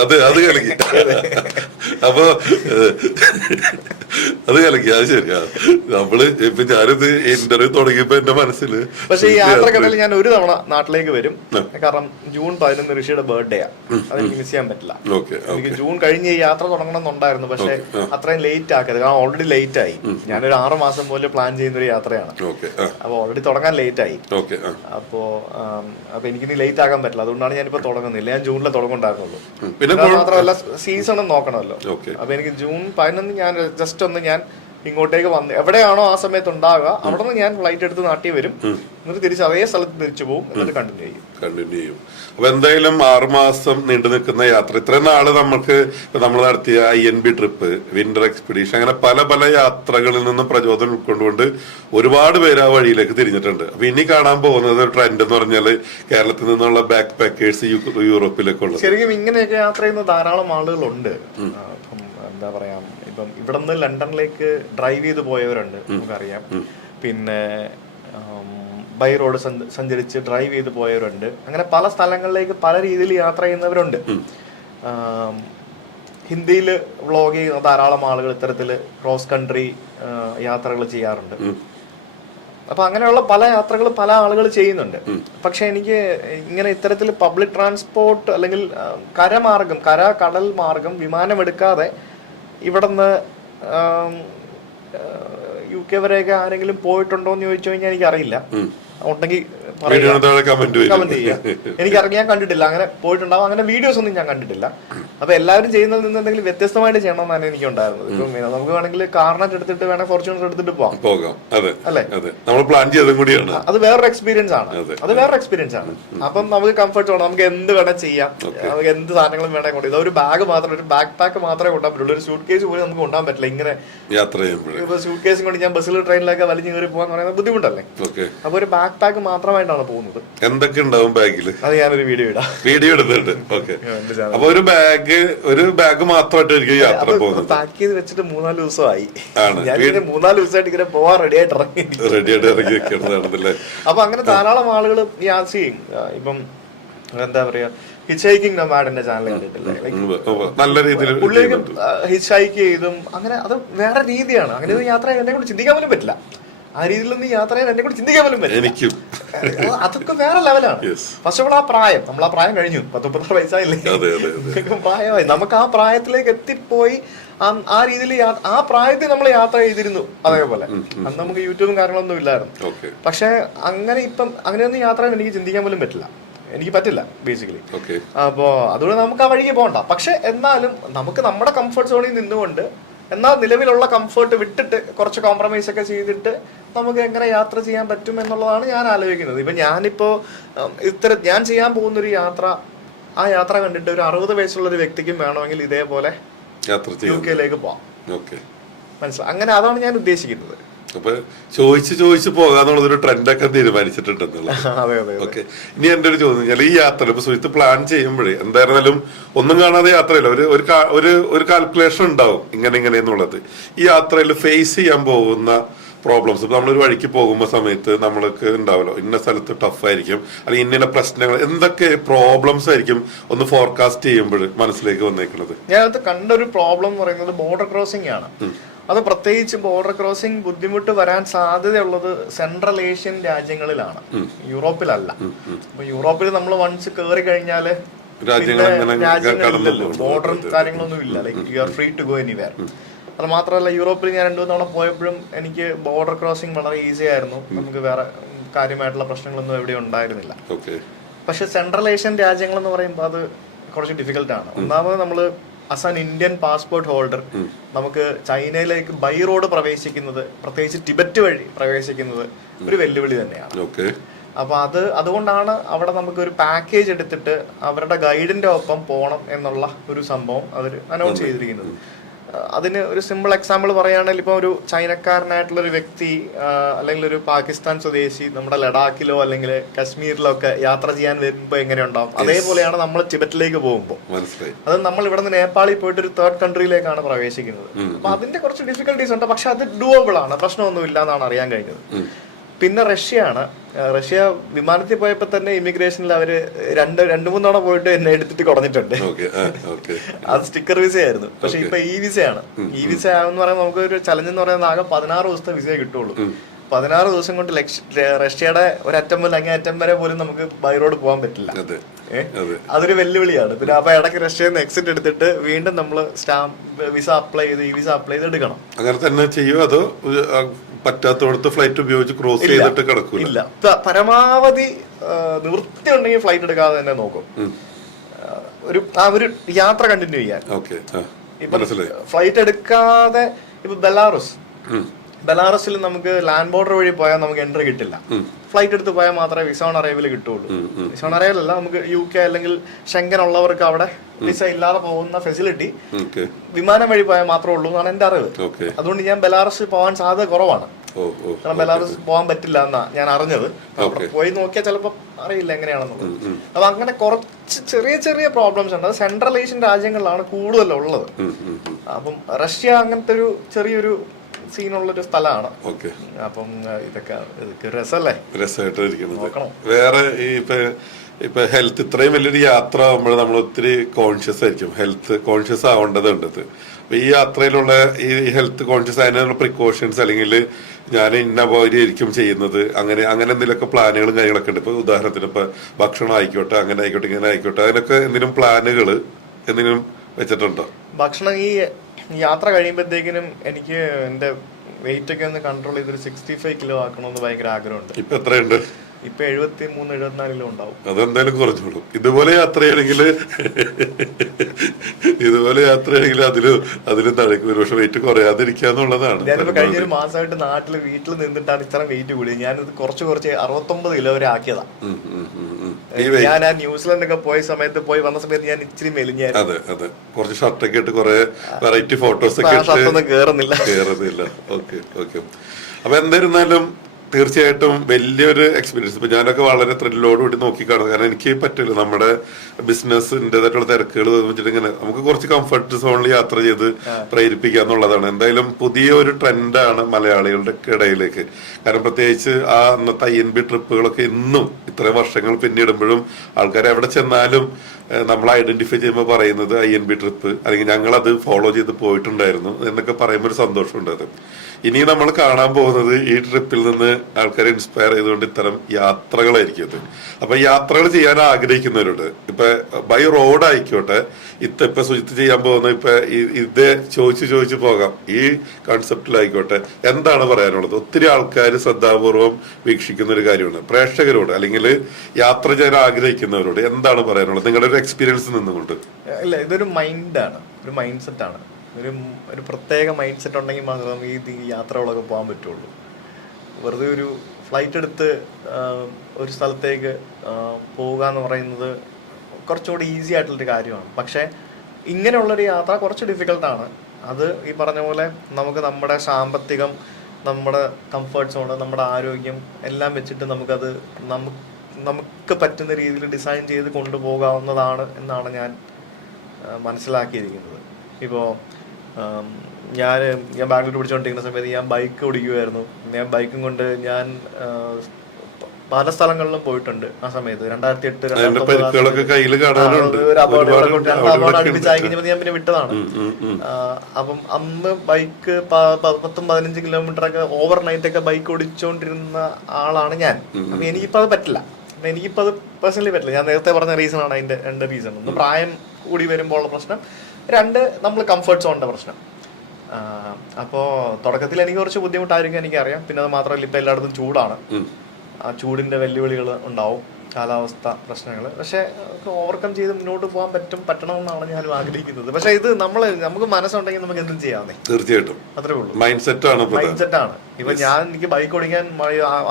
അത് കളിക്കി. അപ്പൊ അത് കളിക്കി. അത് ശരിയാ. നമ്മള് ഇപ്പൊ ഞാനിത് ഇന്റർവ്യൂ തുടങ്ങിയപ്പോ എന്റെ മനസ്സില് പക്ഷെ ഈ യാത്രക്കിടയിൽ ഞാൻ ഒരു തവണ നാട്ടിലേക്ക് വരും. കാരണം June 11 ഋഷിയുടെ ബർത്ത്ഡേയാ. അതെനിക്ക് മിസ് ചെയ്യാൻ പറ്റില്ല. എനിക്ക് ജൂൺ കഴിഞ്ഞ് ഈ യാത്ര തുടങ്ങണം എന്നുണ്ടായിരുന്നു. പക്ഷെ അത്രയും ലേറ്റ് ആക്കരുത്. കാരണം ഓൾറെഡി ലേറ്റ് ആയി. ഞാനൊരു 6 മാസം പോലെ പ്ലാൻ ചെയ്യുന്ന ഒരു യാത്രയാണ്. അപ്പൊ ഓൾറെഡി തുടങ്ങാൻ ലേറ്റ് ആയി. അപ്പൊ എനിക്കിനി ലേറ്റ് ആക്കാൻ പറ്റില്ല. അതുകൊണ്ടാണ് ഞാനിപ്പോ തുടങ്ങുന്നില്ല. ഞാൻ ജൂണിലെ തുടങ്ങുണ്ടായിരുന്നുള്ളൂ. പിന്നെ മാത്രമല്ല സീസണും നോക്കണമല്ലോ. അപ്പൊ എനിക്ക് June 11 ഞാൻ ജസ്റ്റ് ഒന്ന് ഞാൻ ഇങ്ങോട്ടേക്ക് വന്ന് എവിടെയാണോ ആ സമയത്ത് ഉണ്ടാവുക അവിടെ നിന്ന് ഞാൻ ഫ്ലൈറ്റ് എടുത്ത് നാട്ടിൽ വരും. എന്നിട്ട് തിരിച്ച് അതേ സ്ഥലത്ത് തിരിച്ചു പോകും. എന്നിട്ട് കണ്ടിന്യൂ ചെയ്യും. അപ്പൊ എന്തായാലും 6 മാസം നീണ്ടു നിൽക്കുന്ന യാത്ര, ഇത്രയും നാള് നമുക്ക് നമ്മൾ നടത്തിയ INB ട്രിപ്പ്, വിന്റർ എക്സ്പെഡീഷൻ, അങ്ങനെ പല യാത്രകളിൽ നിന്നും പ്രചോദനം ഉൾക്കൊണ്ടുകൊണ്ട് ഒരുപാട് പേര് ആ വഴിയിലേക്ക് തിരിഞ്ഞിട്ടുണ്ട്. അപ്പൊ ഇനി കാണാൻ പോകുന്നത് ട്രെൻഡ് എന്ന് പറഞ്ഞാല് കേരളത്തിൽ നിന്നുള്ള ബാക്ക് പാക്കേഴ്സ് യൂറോപ്പിലേക്കുള്ള. ശരിക്കും ഇങ്ങനെയൊക്കെ യാത്ര ചെയ്യുന്ന ധാരാളം ആളുകളുണ്ട്. എന്താ പറയാ, ഇപ്പം ഇവിടെ നിന്ന് ലണ്ടനിലേക്ക് ഡ്രൈവ് ചെയ്ത് പോയവരുണ്ട്, നമുക്കറിയാം. പിന്നെ ബൈ റോഡ് സഞ്ചരിച്ച് ഡ്രൈവ് ചെയ്ത് പോയവരുണ്ട്. അങ്ങനെ പല സ്ഥലങ്ങളിലേക്ക് പല രീതിയിൽ യാത്ര ചെയ്യുന്നവരുണ്ട്. ഹിന്ദിയിൽ വ്ളോഗ് ചെയ്യുന്ന ധാരാളം ആളുകൾ ഇത്തരത്തിൽ ക്രോസ് കൺട്രി യാത്രകൾ ചെയ്യാറുണ്ട്. അപ്പൊ അങ്ങനെയുള്ള പല യാത്രകൾ പല ആളുകൾ ചെയ്യുന്നുണ്ട്. പക്ഷെ എനിക്ക് ഇങ്ങനെ ഇത്തരത്തിൽ പബ്ലിക് ട്രാൻസ്പോർട്ട് അല്ലെങ്കിൽ കരമാർഗം, കടൽ മാർഗം വിമാനം എടുക്കാതെ ഇവിടുന്ന് UK വരെയൊക്കെ ആരെങ്കിലും പോയിട്ടുണ്ടോ എന്ന് ചോദിച്ചു കഴിഞ്ഞാൽ എനിക്കറിയില്ല. ഉണ്ടെങ്കിൽ കമന്റ് ചെയ്യാം. എനിക്കറിയാം, ഞാൻ കണ്ടിട്ടില്ല. അങ്ങനെ പോയിട്ടുണ്ടാവും, അങ്ങനെ വീഡിയോസ് ഒന്നും ഞാൻ കണ്ടിട്ടില്ല. അപ്പൊ എല്ലാവരും ചെയ്യുന്നതിൽ നിന്ന് എന്തെങ്കിലും വ്യത്യസ്തമായിട്ട് ചെയ്യണമെന്നാണ് എനിക്ക് ഉണ്ടായിരുന്നത്. ഇപ്പം നമുക്ക് വേണമെങ്കിൽ കാർനെറ്റ് എടുത്തിട്ട് വേണമെങ്കിൽ ഫോർച്യൂണർ എടുത്തിട്ട് പോകാം, അല്ലേ? അത് വേറൊരു എക്സ്പീരിയൻസ് ആണ്. അപ്പം നമുക്ക് കംഫർട്ട് വേണം, നമുക്ക് എന്ത് വേണേൽ ചെയ്യാം, നമുക്ക് എന്ത് സാധനങ്ങളും വേണേ കൊണ്ട്. ഇതൊരു ബാഗ് മാത്രം, ഒരു ബാക്ക് പാക്ക് മാത്രമേ കൊണ്ടാൻ പറ്റുള്ളൂ. ഒരു സൂട്ട് കേസ് പോലും നമുക്ക് കൊണ്ടാൻ പറ്റില്ല. ഇങ്ങനെ യാത്ര ചെയ്യുമ്പോൾ ഇപ്പൊ സൂട്ട് കേസും കൊണ്ട് ഞാൻ ബസ്സിൽ ട്രെയിനിലൊക്കെ വലിഞ്ഞു കയറി പോകാന്ന് പറയുന്നത് ബുദ്ധിമുട്ടല്ലേ? അപ്പൊ ഒരു ബാക്ക് പാക്ക് മാത്രമായിട്ടാണ് പോകുന്നത്. എന്തൊക്കെ ഉണ്ടാവും ബാഗിൽ? അത് ഞാനൊരു വീഡിയോ എടുത്തിട്ടുണ്ട്. അപ്പൊ ഒരു ബാഗ് മാത്രമായിട്ട് യാത്ര പോകുന്നത്. പാക്ക് ചെയ്ത് വെച്ചിട്ട് 3-4 ദിവസമായി. ഞാൻ 3-4 ദിവസമായിട്ട് ഇങ്ങനെ പോവാൻ റെഡി ആയിട്ട് ഇറങ്ങി. അപ്പൊ അങ്ങനെ ധാരാളം ആളുകൾ യാത്ര ചെയ്യും. ഇപ്പം എന്താ പറയാ, ഹിച്ച് ഹൈക്കിംഗ് നൊമാഡിന്റെ ചാനൽ കണ്ടിട്ടില്ലേ? നല്ല രീതിയിൽ പുള്ളിക്ക് ഹിച്ച് ഹൈക്ക് ചെയ്തും അങ്ങനെ, അത് വേറെ രീതിയാണ്. അങ്ങനെ ഒരു യാത്ര എന്നെ കൊണ്ട് ചിന്തിക്കാൻ പോലും പറ്റില്ല. ആ രീതിയിലൊന്നും യാത്ര ചെയ്യാൻ എന്നെ കൂടി ചിന്തിക്കാൻ പോലും പറ്റില്ല. അതൊക്കെ വേറെ ലെവലാണ്. ഫസ്റ്റ് ഓഫ് ഓൾ നമ്മൾ ആ പ്രായം കഴിഞ്ഞു. 10-36 വയസ്സായില്ലേ? പ്രായമായി. നമുക്ക് ആ പ്രായത്തിലേക്ക് എത്തിപ്പോയി ആ രീതിയിൽ ആ പ്രായത്തിൽ നമ്മൾ യാത്ര ചെയ്തിരുന്നു. അതേപോലെ അന്ന് നമുക്ക് യൂട്യൂബും കാര്യങ്ങളൊന്നും ഇല്ലായിരുന്നു. പക്ഷെ അങ്ങനെ ഇപ്പം അങ്ങനെയൊന്നും യാത്ര ചെയ്യാൻ എനിക്ക് ചിന്തിക്കാൻ പോലും പറ്റില്ല. എനിക്ക് പറ്റില്ല ബേസിക്കലി. അപ്പോ അതുകൊണ്ട് നമുക്ക് ആ വഴിക്ക് പോകണ്ട. പക്ഷെ എന്നാലും നമുക്ക് നമ്മുടെ കംഫർട്ട് സോണിൽ നിന്നുകൊണ്ട്, എന്നാൽ നിലവിലുള്ള കംഫർട്ട് വിട്ടിട്ട് കുറച്ച് കോംപ്രമൈസ് ഒക്കെ ചെയ്തിട്ട് നമുക്ക് എങ്ങനെ യാത്ര ചെയ്യാൻ പറ്റും എന്നുള്ളതാണ് ഞാൻ ആലോചിക്കുന്നത്. ഇപ്പൊ ഞാൻ ചെയ്യാൻ പോകുന്ന ഒരു യാത്ര, ആ യാത്ര കണ്ടിട്ട് ഒരു 60 വയസ്സുള്ള ഒരു വ്യക്തിക്കും വേണമെങ്കിൽ ഇതേപോലെ UK പോവാം. മനസ്സിലായി? അങ്ങനെ അതാണ് ഞാൻ ഉദ്ദേശിക്കുന്നത്. അപ്പൊ ചോദിച്ചു പോകാന്നുള്ളതൊരു ട്രെൻഡൊക്കെ തീരുമാനിച്ചിട്ടുണ്ടെന്നുള്ളത്. ഓക്കെ, ഇനി എന്റെ ഒരു ചോദ്യം, ഈ യാത്ര ഇപ്പൊ സുഹൃത്ത് പ്ലാൻ ചെയ്യുമ്പോഴേ എന്തായിരുന്നാലും ഒന്നും കാണാതെ യാത്രയില്ല, ഒരു കാൽക്കുലേഷൻ ഉണ്ടാവും ഇങ്ങനെ എന്നുള്ളത്. ഈ യാത്രയിൽ ഫേസ് ചെയ്യാൻ പോകുന്ന പ്രോബ്ലംസ്, ഇപ്പൊ നമ്മളൊരു വഴിക്ക് പോകുമ്പോ സമയത്ത് നമ്മൾക്ക് ഉണ്ടാവല്ലോ, ഇന്ന സ്ഥലത്ത് ടഫ് ആയിരിക്കും, അല്ലെങ്കിൽ ഇന്ന പ്രശ്നങ്ങൾ, എന്തൊക്കെ പ്രോബ്ലംസ് ആയിരിക്കും ഒന്ന് ഫോർകാസ്റ്റ് ചെയ്യുമ്പോൾ മനസ്സിലേക്ക് വന്നേക്കുന്നത്? ഞാനത് കണ്ടൊരു പ്രോബ്ലം എന്ന് പറയുന്നത് ബോർഡർ ക്രോസിംഗ് ആണ്. അത് പ്രത്യേകിച്ച് ബോർഡർ ക്രോസിംഗ് ബുദ്ധിമുട്ട് വരാൻ സാധ്യതയുള്ളത് സെൻട്രൽ ഏഷ്യൻ രാജ്യങ്ങളിലാണ്, യൂറോപ്പിലല്ല. അപ്പൊ യൂറോപ്പിൽ നമ്മൾ വൺസ് കയറി കഴിഞ്ഞാല് രാജ്യങ്ങളില്ലല്ലോ, ബോർഡറും കാര്യങ്ങളൊന്നും ഇല്ല. Like you are free to go anywhere. അത് മാത്രമല്ല, യൂറോപ്പിൽ ഞാൻ 2 തവണ പോയപ്പോഴും എനിക്ക് ബോർഡർ ക്രോസിംഗ് വളരെ ഈസി ആയിരുന്നു. നമുക്ക് വേറെ കാര്യമായിട്ടുള്ള പ്രശ്നങ്ങളൊന്നും എവിടെ ഉണ്ടായിരുന്നില്ല. പക്ഷെ സെൻട്രൽ ഏഷ്യൻ രാജ്യങ്ങൾ എന്ന് പറയുമ്പോൾ അത് കുറച്ച് ഡിഫിക്കൽട്ടാണ്. ഒന്നാമത് നമ്മള് as an Indian passport holder നമുക്ക് ചൈനയിലേക്ക് ബൈ റോഡ് പ്രവേശിക്കുന്നത്, പ്രത്യേകിച്ച് ടിബറ്റ് വഴി പ്രവേശിക്കുന്നത് ഒരു വെല്ലുവിളി തന്നെയാണ്. അപ്പൊ അതുകൊണ്ടാണ് അവിടെ നമുക്ക് ഒരു പാക്കേജ് എടുത്തിട്ട് അവരുടെ ഗൈഡിന്റെ ഒപ്പം പോകണം എന്നുള്ള ഒരു സംഭവം അവർ അനൗൺസ് ചെയ്തിരിക്കുന്നത്. അതിന് ഒരു സിമ്പിൾ എക്സാമ്പിൾ പറയുകയാണെങ്കിൽ, ഇപ്പൊ ഒരു ചൈനക്കാരനായിട്ടുള്ള ഒരു വ്യക്തി അല്ലെങ്കിൽ ഒരു പാകിസ്ഥാൻ സ്വദേശി നമ്മുടെ ലഡാക്കിലോ അല്ലെങ്കിൽ കശ്മീരിലോ ഒക്കെ യാത്ര ചെയ്യാൻ വരുമ്പോ എങ്ങനെ ഉണ്ടാവും, അതേപോലെയാണ് നമ്മൾ ടിബറ്റിലേക്ക് പോകുമ്പോൾ. അത് നമ്മൾ ഇവിടെ നിന്ന് നേപ്പാളിൽ പോയിട്ട് ഒരു 3rd കൺട്രിയിലേക്കാണ് പ്രവേശിക്കുന്നത്. അപ്പൊ അതിന്റെ കുറച്ച് ഡിഫിക്കൽട്ടീസ് ഉണ്ട്. പക്ഷെ അത് ഡൂവബിൾ ആണ്, പ്രശ്നമൊന്നും ഇല്ല എന്നാണ് അറിയാൻ കഴിഞ്ഞത്. പിന്നെ റഷ്യ വിമാനത്തിൽ പോയപ്പോ തന്നെ ഇമിഗ്രേഷനിൽ അവര് 2-3 തവണ പോയിട്ട് എന്നെ എടുത്തിട്ട് കുറഞ്ഞിട്ടുണ്ട്. അത് സ്റ്റിക്കർ വിസ ആയിരുന്നു. പക്ഷെ ഇപ്പൊ ഈ വിസയാണ്. ഈ വിസ എന്ന് പറയുമ്പോൾ നമുക്ക് ഒരു ചലഞ്ച് എന്ന് പറയുന്നത് ആകെ 16 ദിവസത്തെ വിസയെ കിട്ടുള്ളൂ. 16 ദിവസം കൊണ്ട് റഷ്യയുടെ ഒരറ്റം മുതൽ അങ്ങേ അറ്റം വരെ പോലും നമുക്ക് ബൈ റോഡ് പോകാൻ പറ്റില്ല. അതൊരു വെല്ലുവിളിയാണ്. പിന്നെ അപ്പൊ ഇടയ്ക്ക് റഷ്യയിൽ നിന്ന് എക്സിറ്റ് എടുത്തിട്ട് വീണ്ടും നമ്മൾ വിസ അപ്ലൈ ചെയ്ത് ഈ വിസ അപ്ലൈ ചെയ്ത് എടുക്കണം. അങ്ങനെ തന്നെ ചെയ്യും. അതോ പറ്റാത്തടത്ത് ഫ്ലൈറ്റ് ഉപയോഗിച്ച് ക്രോസ് ചെയ്തിട്ട് കിടക്കൂല? ഇല്ല, പരമാവധി നിവൃത്തി ഉണ്ടെങ്കിൽ ഫ്ലൈറ്റ് എടുക്കാതെ തന്നെ നോക്കും. ഒരു യാത്ര കണ്ടിന്യൂ ചെയ്യാൻ. ഇപ്പൊ ഫ്ലൈറ്റ് എടുക്കാതെ ഇപ്പൊ ബെലാറസിൽ നമുക്ക് ലാൻഡ് ബോർഡർ വഴി പോയാൽ നമുക്ക് എൻട്രി കിട്ടില്ല. ഫ്ലൈറ്റ് എടുത്ത് പോയാൽ മാത്രമേ വിസ ഓൺ അറൈവൽ കിട്ടുള്ളൂ. വിസ ഓൺ അറൈവൽ അല്ല, നമുക്ക് UK അല്ലെങ്കിൽ ഷെങ്കൻ ഉള്ളവർക്ക് അവിടെ വിസ ഇല്ലാതെ പോകുന്ന ഫെസിലിറ്റി വിമാനം വഴി പോയാൽ മാത്രമേ ഉള്ളൂ എന്നാണ് എന്റെ അറിവ്. അതുകൊണ്ട് ഞാൻ ബെലാറസിൽ പോകാൻ സാധ്യത കുറവാണ്. കാരണം ബെലാറസ് പോകാൻ പറ്റില്ല എന്നാ ഞാൻ അറിഞ്ഞത്. പോയി നോക്കിയാൽ ചിലപ്പോ അറിയില്ല എങ്ങനെയാണെന്നുള്ളത്. അപ്പൊ അങ്ങനെ കുറച്ച് ചെറിയ പ്രോബ്ലംസ് ഉണ്ട്. അത് സെൻട്രൽ ഏഷ്യൻ രാജ്യങ്ങളിലാണ് കൂടുതലുള്ളത്. അപ്പം റഷ്യ അങ്ങനത്തെ ഒരു ചെറിയൊരു സീനുള്ളൊരു സ്ഥലമാണ്. ഓക്കെ. അപ്പം ഇതൊക്കെ രസമല്ലേ, രസമായിട്ടിരിക്കുന്നത്. വേറെ ഈ ഇപ്പൊ ഹെൽത്ത് ഇത്രയും വലിയൊരു യാത്ര ആകുമ്പോൾ നമ്മൾ ഒത്തിരി കോൺഷ്യസ് ആയിരിക്കും, ഹെൽത്ത് കോൺഷ്യസ് ആവേണ്ടതുണ്ട്. അപ്പൊ ഈ യാത്രയിലുള്ള ഈ ഹെൽത്ത് കോൺഷ്യസ് അതിനുള്ള പ്രിക്കോഷൻസ് അല്ലെങ്കിൽ ഞാൻ ഇന്ന പോലെ ആയിരിക്കും ചെയ്യുന്നത്, അങ്ങനെ എന്തെങ്കിലുമൊക്കെ പ്ലാനുകളും കാര്യങ്ങളൊക്കെ ഉണ്ട്. ഇപ്പൊ ഉദാഹരണത്തിന് ഇപ്പൊ ഭക്ഷണം ആയിക്കോട്ടെ, അങ്ങനെ ആയിക്കോട്ടെ, ഇങ്ങനെ ആയിക്കോട്ടെ, അതിനൊക്കെ എന്തെങ്കിലും പ്ലാനുകൾ എന്തെങ്കിലും വെച്ചിട്ടുണ്ടോ? ഭക്ഷണം ഈ യാത്ര കഴിയുമ്പോഴത്തേക്കിനും എനിക്ക് എന്റെ വെയിറ്റ് ഒക്കെ ഒന്ന് കൺട്രോൾ ചെയ്തൊരു 65 കിലോ ആക്കണമെന്ന് ഭയങ്കര ആഗ്രഹമുണ്ട്. ഇപ്പൊ എത്രയുണ്ട്? ഇപ്പൊ 73-74 കിലോ ഉണ്ടാവും. അതെന്തായാലും കുറഞ്ഞോളൂ. ഇതുപോലെ യാത്ര ചെയ്യണമെങ്കിൽ അതിലും തഴക്കും ഒരു പക്ഷെ വെയിറ്റ് കുറയാതിരിക്കാന്നുള്ളതാണ്. ഞാനിപ്പോ കഴിഞ്ഞൊരു മാസമായിട്ട് നാട്ടില് വീട്ടിൽ നിന്നിട്ടാണ് ഇത്ര വെയിറ്റ് കൂടിയത്. ഞാനിത് കുറച്ച് 69 കിലോ വരെ ആക്കിയതാ. ഞാൻ ആ ന്യൂസിലൻഡൊക്കെ പോയ സമയത്ത് വന്ന സമയത്ത് ഞാൻ ഇച്ചിരി മെലിഞ്ഞായിരുന്നു. അതെ അതെ, കുറച്ച് ഷർട്ടൊക്കെ ഇട്ട് കുറെ വെറൈറ്റി ഫോട്ടോസ് ഒക്കെ കേറുന്നില്ല. Okay okay. അപ്പൊ എന്തായിരുന്നാലും തീർച്ചയായിട്ടും വലിയൊരു എക്സ്പീരിയൻസ്. ഇപ്പൊ ഞാനൊക്കെ വളരെ ത്രില്ലോടുകൂടി നോക്കിക്കാണും. കാരണം എനിക്ക് പറ്റില്ല, നമ്മുടെ ബിസിനസ്സിൻ്റെതായിട്ടുള്ള തിരക്കുകൾ വെച്ചിട്ട് ഇങ്ങനെ നമുക്ക് കുറച്ച് കംഫർട്ട് സോണിൽ യാത്ര ചെയ്ത് പ്രേരിപ്പിക്കുക എന്നുള്ളതാണ്. എന്തായാലും പുതിയ ഒരു ട്രെൻഡാണ് മലയാളികളുടെ ഇടയിലേക്ക്. കാരണം പ്രത്യേകിച്ച് ആ അന്നത്തെ INB ട്രിപ്പുകളൊക്കെ ഇന്നും ഇത്രയും വർഷങ്ങൾ പിന്നിടുമ്പോഴും ആൾക്കാർ എവിടെ ചെന്നാലും നമ്മൾ ഐഡന്റിഫൈ ചെയ്യുമ്പോൾ പറയുന്നത് INB ട്രിപ്പ്, അല്ലെങ്കിൽ ഞങ്ങളത് ഫോളോ ചെയ്ത് പോയിട്ടുണ്ടായിരുന്നു എന്നൊക്കെ പറയുമ്പോൾ ഒരു സന്തോഷമുണ്ട്. അത് ഇനി നമ്മൾ കാണാൻ പോകുന്നത് ഈ ട്രിപ്പിൽ നിന്ന് ആൾക്കാരെ ഇൻസ്പയർ ചെയ്തുകൊണ്ട് ഇത്തരം യാത്രകളായിരിക്കും അത്. അപ്പൊ യാത്രകൾ ചെയ്യാൻ ആഗ്രഹിക്കുന്നവരുണ്ട്. ഇപ്പൊ ബൈ റോഡ് ആയിക്കോട്ടെ, ഇപ്പൊ സുജിത്ത് ചെയ്യാൻ പോകുന്ന ഇപ്പൊ ഇത് ചോദിച്ചു പോകാം, ഈ കൺസെപ്റ്റിലായിക്കോട്ടെ, എന്താണ് പറയാനുള്ളത്? ഒത്തിരി ആൾക്കാർ ശ്രദ്ധാപൂർവം വീക്ഷിക്കുന്ന ഒരു കാര്യമാണ്. പ്രേക്ഷകരോട് അല്ലെങ്കിൽ യാത്ര ചെയ്യാൻ ആഗ്രഹിക്കുന്നവരോട് എന്താണ് പറയാനുള്ളത് നിങ്ങളുടെ ഒരു എക്സ്പീരിയൻസ് നിന്നുകൊണ്ട്? ഇല്ല, ഇതൊരു മൈൻഡാണ്, ഒരു മൈൻഡ് സെറ്റാണ്. ഒരു പ്രത്യേക മൈൻഡ് സെറ്റ് ഉണ്ടെങ്കിൽ മാത്രം ഈ യാത്രകളൊക്കെ പോകാൻ പറ്റുള്ളൂ. വെറുതെ ഒരു ഫ്ലൈറ്റ് എടുത്ത് ഒരു സ്ഥലത്തേക്ക് പോവുക എന്ന് പറയുന്നത് കുറച്ചുകൂടി ഈസി ആയിട്ടുള്ളൊരു കാര്യമാണ്. പക്ഷേ ഇങ്ങനെയുള്ളൊരു യാത്ര കുറച്ച് ഡിഫിക്കൽട്ടാണ്. അത് ഈ പറഞ്ഞ പോലെ നമുക്ക് നമ്മുടെ സാമ്പത്തികം, നമ്മുടെ കംഫർട്ട് സോൺ, നമ്മുടെ ആരോഗ്യം എല്ലാം വെച്ചിട്ട് നമുക്കത് നമുക്ക് പറ്റുന്ന രീതിയിൽ ഡിസൈൻ ചെയ്ത് കൊണ്ടുപോകാവുന്നതാണ് എന്നാണ് ഞാൻ മനസ്സിലാക്കിയിരിക്കുന്നത്. ഇപ്പോൾ ഞാൻ ബാംഗ്ലൂർ പഠിച്ചുകൊണ്ടിരിക്കുന്ന സമയത്ത് ഞാൻ ബൈക്ക് ഓടിക്കുമായിരുന്നു. ഞാൻ ബൈക്കും കൊണ്ട് ഞാൻ പല സ്ഥലങ്ങളിലും പോയിട്ടുണ്ട്. ആ സമയത്ത് 2008 അപകടം അടുപ്പിച്ചായി ഞാൻ പിന്നെ വിട്ടതാണ്. അപ്പം അന്ന് ബൈക്ക് 10-15 കിലോമീറ്റർ ഒക്കെ ഓവർ നൈറ്റ് ഒക്കെ ബൈക്ക് ഓടിച്ചുകൊണ്ടിരുന്ന ആളാണ് ഞാൻ. അപ്പൊ എനിക്കിപ്പോ അത് പറ്റില്ല. എനിക്കിപ്പോ അത് പേഴ്സണലി പറ്റില്ല. ഞാൻ നേരത്തെ പറഞ്ഞ റീസൺ ആണ് അതിന്റെ 2 റീസൺ. ഒന്ന് പ്രായം കൂടി വരുമ്പോൾ ഉള്ള പ്രശ്നം, 2 നമ്മൾ കംഫർട്ട് സോണിന്റെ പ്രശ്നം. അപ്പോൾ തുടക്കത്തിൽ എനിക്ക് കുറച്ച് ബുദ്ധിമുട്ടായിരിക്കും, എനിക്കറിയാം. പിന്നെ അത് മാത്രമല്ല, ഇപ്പം എല്ലായിടത്തും ചൂടാണ്. ആ ചൂടിന്റെ വെല്ലുവിളികൾ ഉണ്ടാവും, കാലാവസ്ഥ പ്രശ്നങ്ങൾ. പക്ഷെ ഓവർകം ചെയ്ത് മുന്നോട്ട് പോകാൻ പറ്റണമെന്നാണ് ഞാൻ ആഗ്രഹിക്കുന്നത്. പക്ഷെ ഇത് നമുക്ക് മനസ്സുണ്ടെങ്കിൽ നമുക്ക് എന്തും ചെയ്യാവുന്നേ. തീർച്ചയായിട്ടും അത്രേ ഉള്ളൂ. മൈൻഡ് സെറ്റാണ്. ഇപ്പൊ എനിക്ക് ബൈക്ക് ഓടിക്കാൻ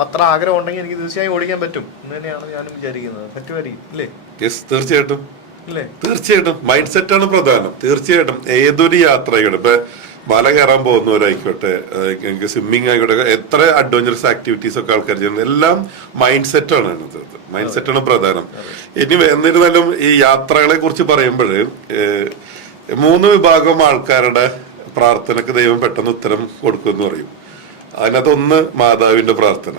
അത്ര ആഗ്രഹം ഉണ്ടെങ്കിൽ എനിക്ക് തീർച്ചയായും ഓടിക്കാൻ പറ്റും എന്ന് തന്നെയാണ് ഞാനും വിചാരിക്കുന്നത്. പറ്റുമായിരിക്കും ഇല്ലേ? തീർച്ചയായിട്ടും തീർച്ചയായിട്ടും മൈൻഡ് സെറ്റാണ് പ്രധാനം. തീർച്ചയായിട്ടും ഏതൊരു യാത്രയുടെ ഇപ്പൊ മല കയറാൻ പോകുന്നവരായിക്കോട്ടെ, സ്വിമ്മിങ് ആയിക്കോട്ടെ, എത്ര അഡ്വഞ്ചറസ് ആക്ടിവിറ്റീസ് ഒക്കെ ആൾക്കാർ ചെയ്യുന്നത്, എല്ലാം മൈൻഡ് സെറ്റാണ്. മൈൻഡ് സെറ്റാണ് പ്രധാനം. ഇനി എന്നിരുന്നാലും ഈ യാത്രകളെ കുറിച്ച് പറയുമ്പോൾ 3 വിഭാഗം ആൾക്കാരുടെ പ്രാർത്ഥനക്ക് ദൈവം പെട്ടെന്ന് ഉത്തരം കൊടുക്കുമെന്ന് പറയും. അതിനകത്തൊന്ന് മാതാവിന്റെ പ്രാർത്ഥന,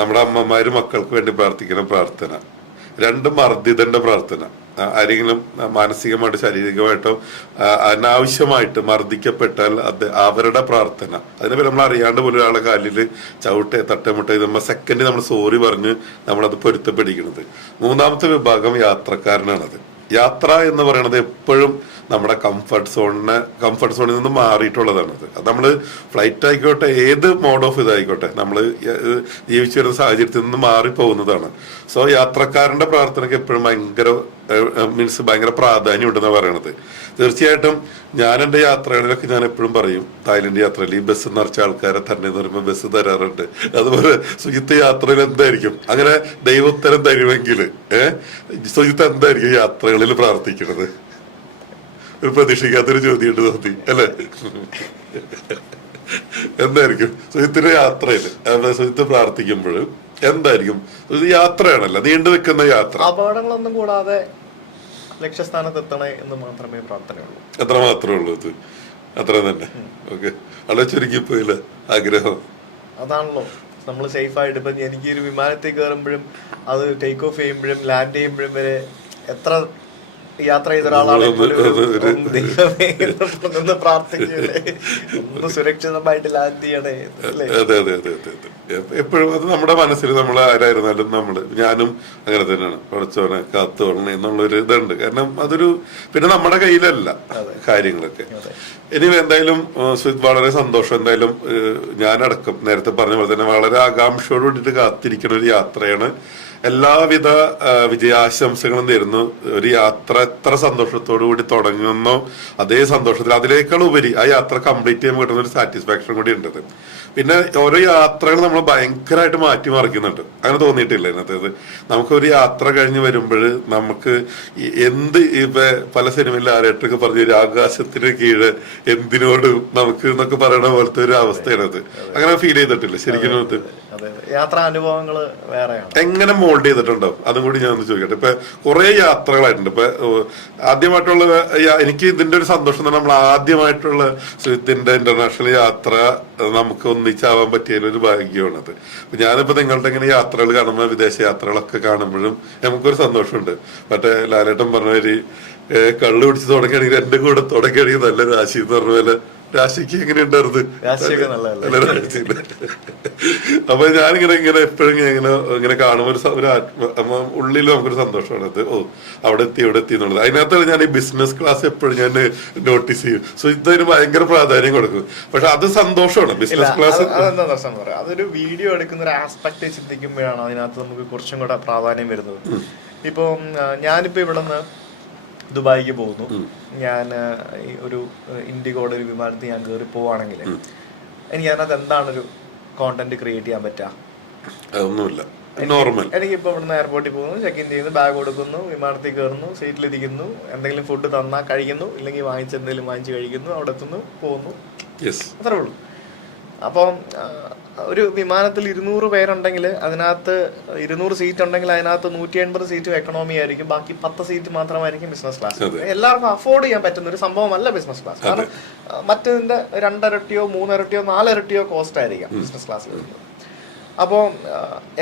നമ്മുടെ അമ്മമാര് മക്കൾക്ക് വേണ്ടി പ്രാർത്ഥിക്കുന്ന പ്രാർത്ഥന. 2 മർദ്ദിതന്റെ പ്രാർത്ഥന, ആരെങ്കിലും മാനസികമായിട്ട് ശാരീരികമായിട്ടോ അനാവശ്യമായിട്ട് മർദ്ദിക്കപ്പെട്ടാൽ അവരുടെ പ്രാർത്ഥന. അതിനെ നമ്മൾ അറിയാണ്ട് പോലും ഒരാളെ കാലിൽ തട്ടമുട്ട നമ്മൾ സെക്കൻഡ് നമ്മൾ സോറി പറഞ്ഞ് നമ്മളത് പൊരുത്തപ്പെടിക്കുന്നത്. 3ാമത്തെ വിഭാഗം യാത്രക്കാരനാണത്. യാത്ര എന്ന് പറയുന്നത് എപ്പോഴും നമ്മുടെ കംഫർട്ട് സോണിൽ നിന്ന് മാറിയിട്ടുള്ളതാണത്. അത് നമ്മൾ ഫ്ലൈറ്റ് ആയിക്കോട്ടെ, ഏത് മോഡ് ഓഫ് ഇതായിക്കോട്ടെ, നമ്മൾ ജീവിച്ചു വരുന്ന സാഹചര്യത്തിൽ നിന്ന് മാറിപ്പോകുന്നതാണ്. സോ യാത്രക്കാരന്റെ പ്രാർത്ഥനയ്ക്ക് എപ്പോഴും ഭയങ്കര പ്രാധാന്യം ഉണ്ടെന്നാണ് പറയണത്. തീർച്ചയായിട്ടും ഞാൻ എൻ്റെ യാത്രകളിലൊക്കെ ഞാൻ എപ്പോഴും പറയും, തായ്ലൻഡ് യാത്രയിൽ ഈ ബസ് നിറച്ച ആൾക്കാരെ തന്നെ എന്ന് പറയുമ്പോൾ ബസ് തരാറുണ്ട്. അതുപോലെ സുജിത്ത് യാത്രയിൽ എന്തായിരിക്കും അങ്ങനെ ദൈവോത്തരം തരുമെങ്കിൽ സുജിത്ത് എന്തായിരിക്കും യാത്രകളിൽ പ്രാർത്ഥിക്കുന്നത്? ഒരു പ്രതീക്ഷിക്കാത്തൊരു ചോദ്യം തോന്നി അല്ലെ? എന്തായിരിക്കും സുജിത്തിന്റെ യാത്രയിൽ സുജിത്ത് പ്രാർത്ഥിക്കുമ്പോൾ എന്തായിരിക്കും? യാത്രയാണല്ലോ, നീണ്ടു നിൽക്കുന്ന യാത്ര, അപകടങ്ങളൊന്നും കൂടാതെ ലക്ഷ്യസ്ഥാനത്ത് എത്തണേ എന്ന് മാത്രമേ പ്രാർത്ഥനയുള്ളൂ. എത്ര മാത്രമേ ഉള്ളൂ. ഇത് അത്ര തന്നെ. ഓക്കെ, വളരെ ചുരുങ്ങിപ്പോയില്ല ആഗ്രഹം. അതാണല്ലോ നമ്മൾ സേഫ് ആയിട്ട് ഇപ്പൊ എനിക്ക് ഒരു വിമാനത്തിൽ കയറുമ്പോഴും അത് ടേക്ക് ഓഫ് ചെയ്യുമ്പോഴും ലാൻഡ് ചെയ്യുമ്പോഴും വരെ എത്ര യാത്ര ചെയ്ത ഒരാളാണ് ദൈവമേ പ്രാർത്ഥിക്കല്ലേ ഒന്ന് സുരക്ഷിതമായിട്ട് ലാൻഡ് ചെയ്യണേ. അതെ അതെ അതെ അതെ അതെ. എപ്പോഴും അത് നമ്മുടെ മനസ്സിൽ നമ്മൾ ആരായിരുന്നാലും ഞാനും അങ്ങനെ തന്നെയാണ്, പഠിച്ചവനെ കാത്തോളണം എന്നുള്ളൊരു ഇതുണ്ട്. കാരണം അതൊരു പിന്നെ നമ്മുടെ കയ്യിലല്ല കാര്യങ്ങളൊക്കെ. ഇനി എന്തായാലും വളരെ സന്തോഷം. എന്തായാലും ഞാനടക്കം നേരത്തെ പറഞ്ഞ പോലെ തന്നെ വളരെ ആകാംക്ഷയോട് കൂടിയിട്ട് കാത്തിരിക്കുന്ന ഒരു യാത്രയാണ്. എല്ലാവിധ വിജയാശംസകളും നേരുന്നു. ഒരു യാത്ര എത്ര സന്തോഷത്തോടു കൂടി തുടങ്ങുന്നോ അതേ സന്തോഷത്തിൽ അതിനേക്കാൾ ഉപരി ആ യാത്ര കംപ്ലീറ്റ് ചെയ്യുമ്പോൾ കിട്ടുന്ന ഒരു സാറ്റിസ്ഫാക്ഷൻ കൂടി ഉണ്ട്. പിന്നെ ഓരോ യാത്രകൾ നമ്മൾ ഭയങ്കരമായിട്ട് മാറ്റിമറിക്കുന്നുണ്ട്. അങ്ങനെ തോന്നിയിട്ടില്ല ഇതിനകത്ത്? നമുക്ക് ഒരു യാത്ര കഴിഞ്ഞ് വരുമ്പോൾ നമുക്ക് എന്ത് ഇപ്പൊ പല സിനിമയിൽ ആരേട്ടൊക്കെ പറഞ്ഞു ഒരു ആകാശത്തിന് കീഴ് എന്തിനോടും നമുക്ക് എന്നൊക്കെ പറയണ പോലത്തെ ഒരു അവസ്ഥയാണത്. അങ്ങനെ ഫീൽ ചെയ്തിട്ടില്ല ശരിക്കും? യാത്രാ അനുഭവങ്ങൾ വേറെയാണ്. എങ്ങനെ മോൾഡ് ചെയ്തിട്ടുണ്ടോ അതും കൂടി ഞാൻ ഒന്ന് ചോദിക്കട്ടെ. ഇപ്പൊ കുറെ യാത്രകളായിട്ടുണ്ട്. ഇപ്പൊ ആദ്യമായിട്ടുള്ള എനിക്ക് ഇതിന്റെ ഒരു സന്തോഷം തന്നെ നമ്മൾ ആദ്യമായിട്ടുള്ള ഇതിന്റെ ഇന്റർനാഷണൽ യാത്ര നമുക്ക് ഒന്നിച്ചാവാൻ പറ്റിയ ഒരു ഭാഗ്യമാണത്. ഞാനിപ്പോ നിങ്ങളുടെ ഇങ്ങനെ യാത്രകൾ കാണുമ്പോൾ വിദേശ യാത്രകളൊക്കെ കാണുമ്പോഴും നമുക്കൊരു സന്തോഷമുണ്ട്. മറ്റേ ലാലേട്ടൻ പറഞ്ഞ ഒരു കള്ളു പിടിച്ച് തുടങ്ങിയാണെങ്കിൽ എന്റെ കൂടെ തുടങ്ങിയാണെങ്കിൽ നല്ല രാശി എന്ന് പറഞ്ഞ പോലെ. രാശിക്ക് എങ്ങനെ ഉണ്ടായിരുന്നു? അപ്പൊ ഞാനിങ്ങനെ എപ്പോഴും ഇങ്ങനെ കാണുമ്പോൾ ഉള്ളിൽ നമുക്കൊരു സന്തോഷമാണ്. അത് അവിടെ എത്തി ഇവിടെ എത്തി എന്നുള്ളത്. അതിനകത്താണ് ഞാൻ ഈ ബിസിനസ് ക്ലാസ് എപ്പോഴും ഞാൻ നോട്ടീസ് ചെയ്യും. സോ ഇതിന് ഭയങ്കര പ്രാധാന്യം കൊടുക്കും. പക്ഷെ അത് സന്തോഷമാണ് ബിസിനസ് ക്ലാസ്. അതെന്താ പ്രശ്നം പറയാം, അതൊരു വീഡിയോ എടുക്കുന്ന ഒരു ആസ്പെക്ട് ചിന്തിക്കുമ്പോഴാണ് അതിനകത്ത് നമുക്ക് കുറച്ചും കൂടെ പ്രാധാന്യം വരുന്നത്. ഇപ്പൊ ഞാനിപ്പോ ഇവിടെ നിന്ന് ദുബായിക്ക് പോകുന്നു. ഞാൻ ഒരു ഇൻഡിഗോയുടെ ഒരു വിമാനത്തിൽ ഞാൻ കയറി പോവാണെങ്കിൽ എനിക്ക് അതിനകത്ത് എന്താണൊരു കോണ്ടന്റ് ക്രിയേറ്റ് ചെയ്യാൻ പറ്റുക? എനിക്കിപ്പോ ഇവിടുന്ന് എയർപോർട്ടിൽ പോകുന്നു, ചെക്ക് ഇൻ ചെയ്യുന്നു, ബാഗ് കൊടുക്കുന്നു, വിമാനത്തിൽ കയറുന്നു, സീറ്റിലിരിക്കുന്നു, എന്തെങ്കിലും ഫുഡ് തന്നാൽ കഴിക്കുന്നു, ഇല്ലെങ്കിൽ എന്തെങ്കിലും വാങ്ങിച്ച് കഴിക്കുന്നു, അവിടെ എത്തുന്നു, പോകുന്നു, അത്രേ ഉള്ളൂ. അപ്പം ഒരു വിമാനത്തിൽ 200 പേരുണ്ടെങ്കിൽ അതിനകത്ത് 200 സീറ്റ് ഉണ്ടെങ്കിൽ അതിനകത്ത് 180 സീറ്റ് എക്കണോമി ആയിരിക്കും, ബാക്കി 10 സീറ്റ് മാത്രമായിരിക്കും ബിസിനസ് ക്ലാസ്. എല്ലാവർക്കും അഫോർഡ് ചെയ്യാൻ പറ്റുന്ന ഒരു സംഭവമല്ല ബിസിനസ് ക്ലാസ്. കാരണം മറ്റതിന്റെ 2 ഇരട്ടിയോ 3 ഇരട്ടിയോ 4 ഇരട്ടിയോ കോസ്റ്റ് ആയിരിക്കാം ബിസിനസ് ക്ലാസ്സിൽ വരുന്നത്. അപ്പോൾ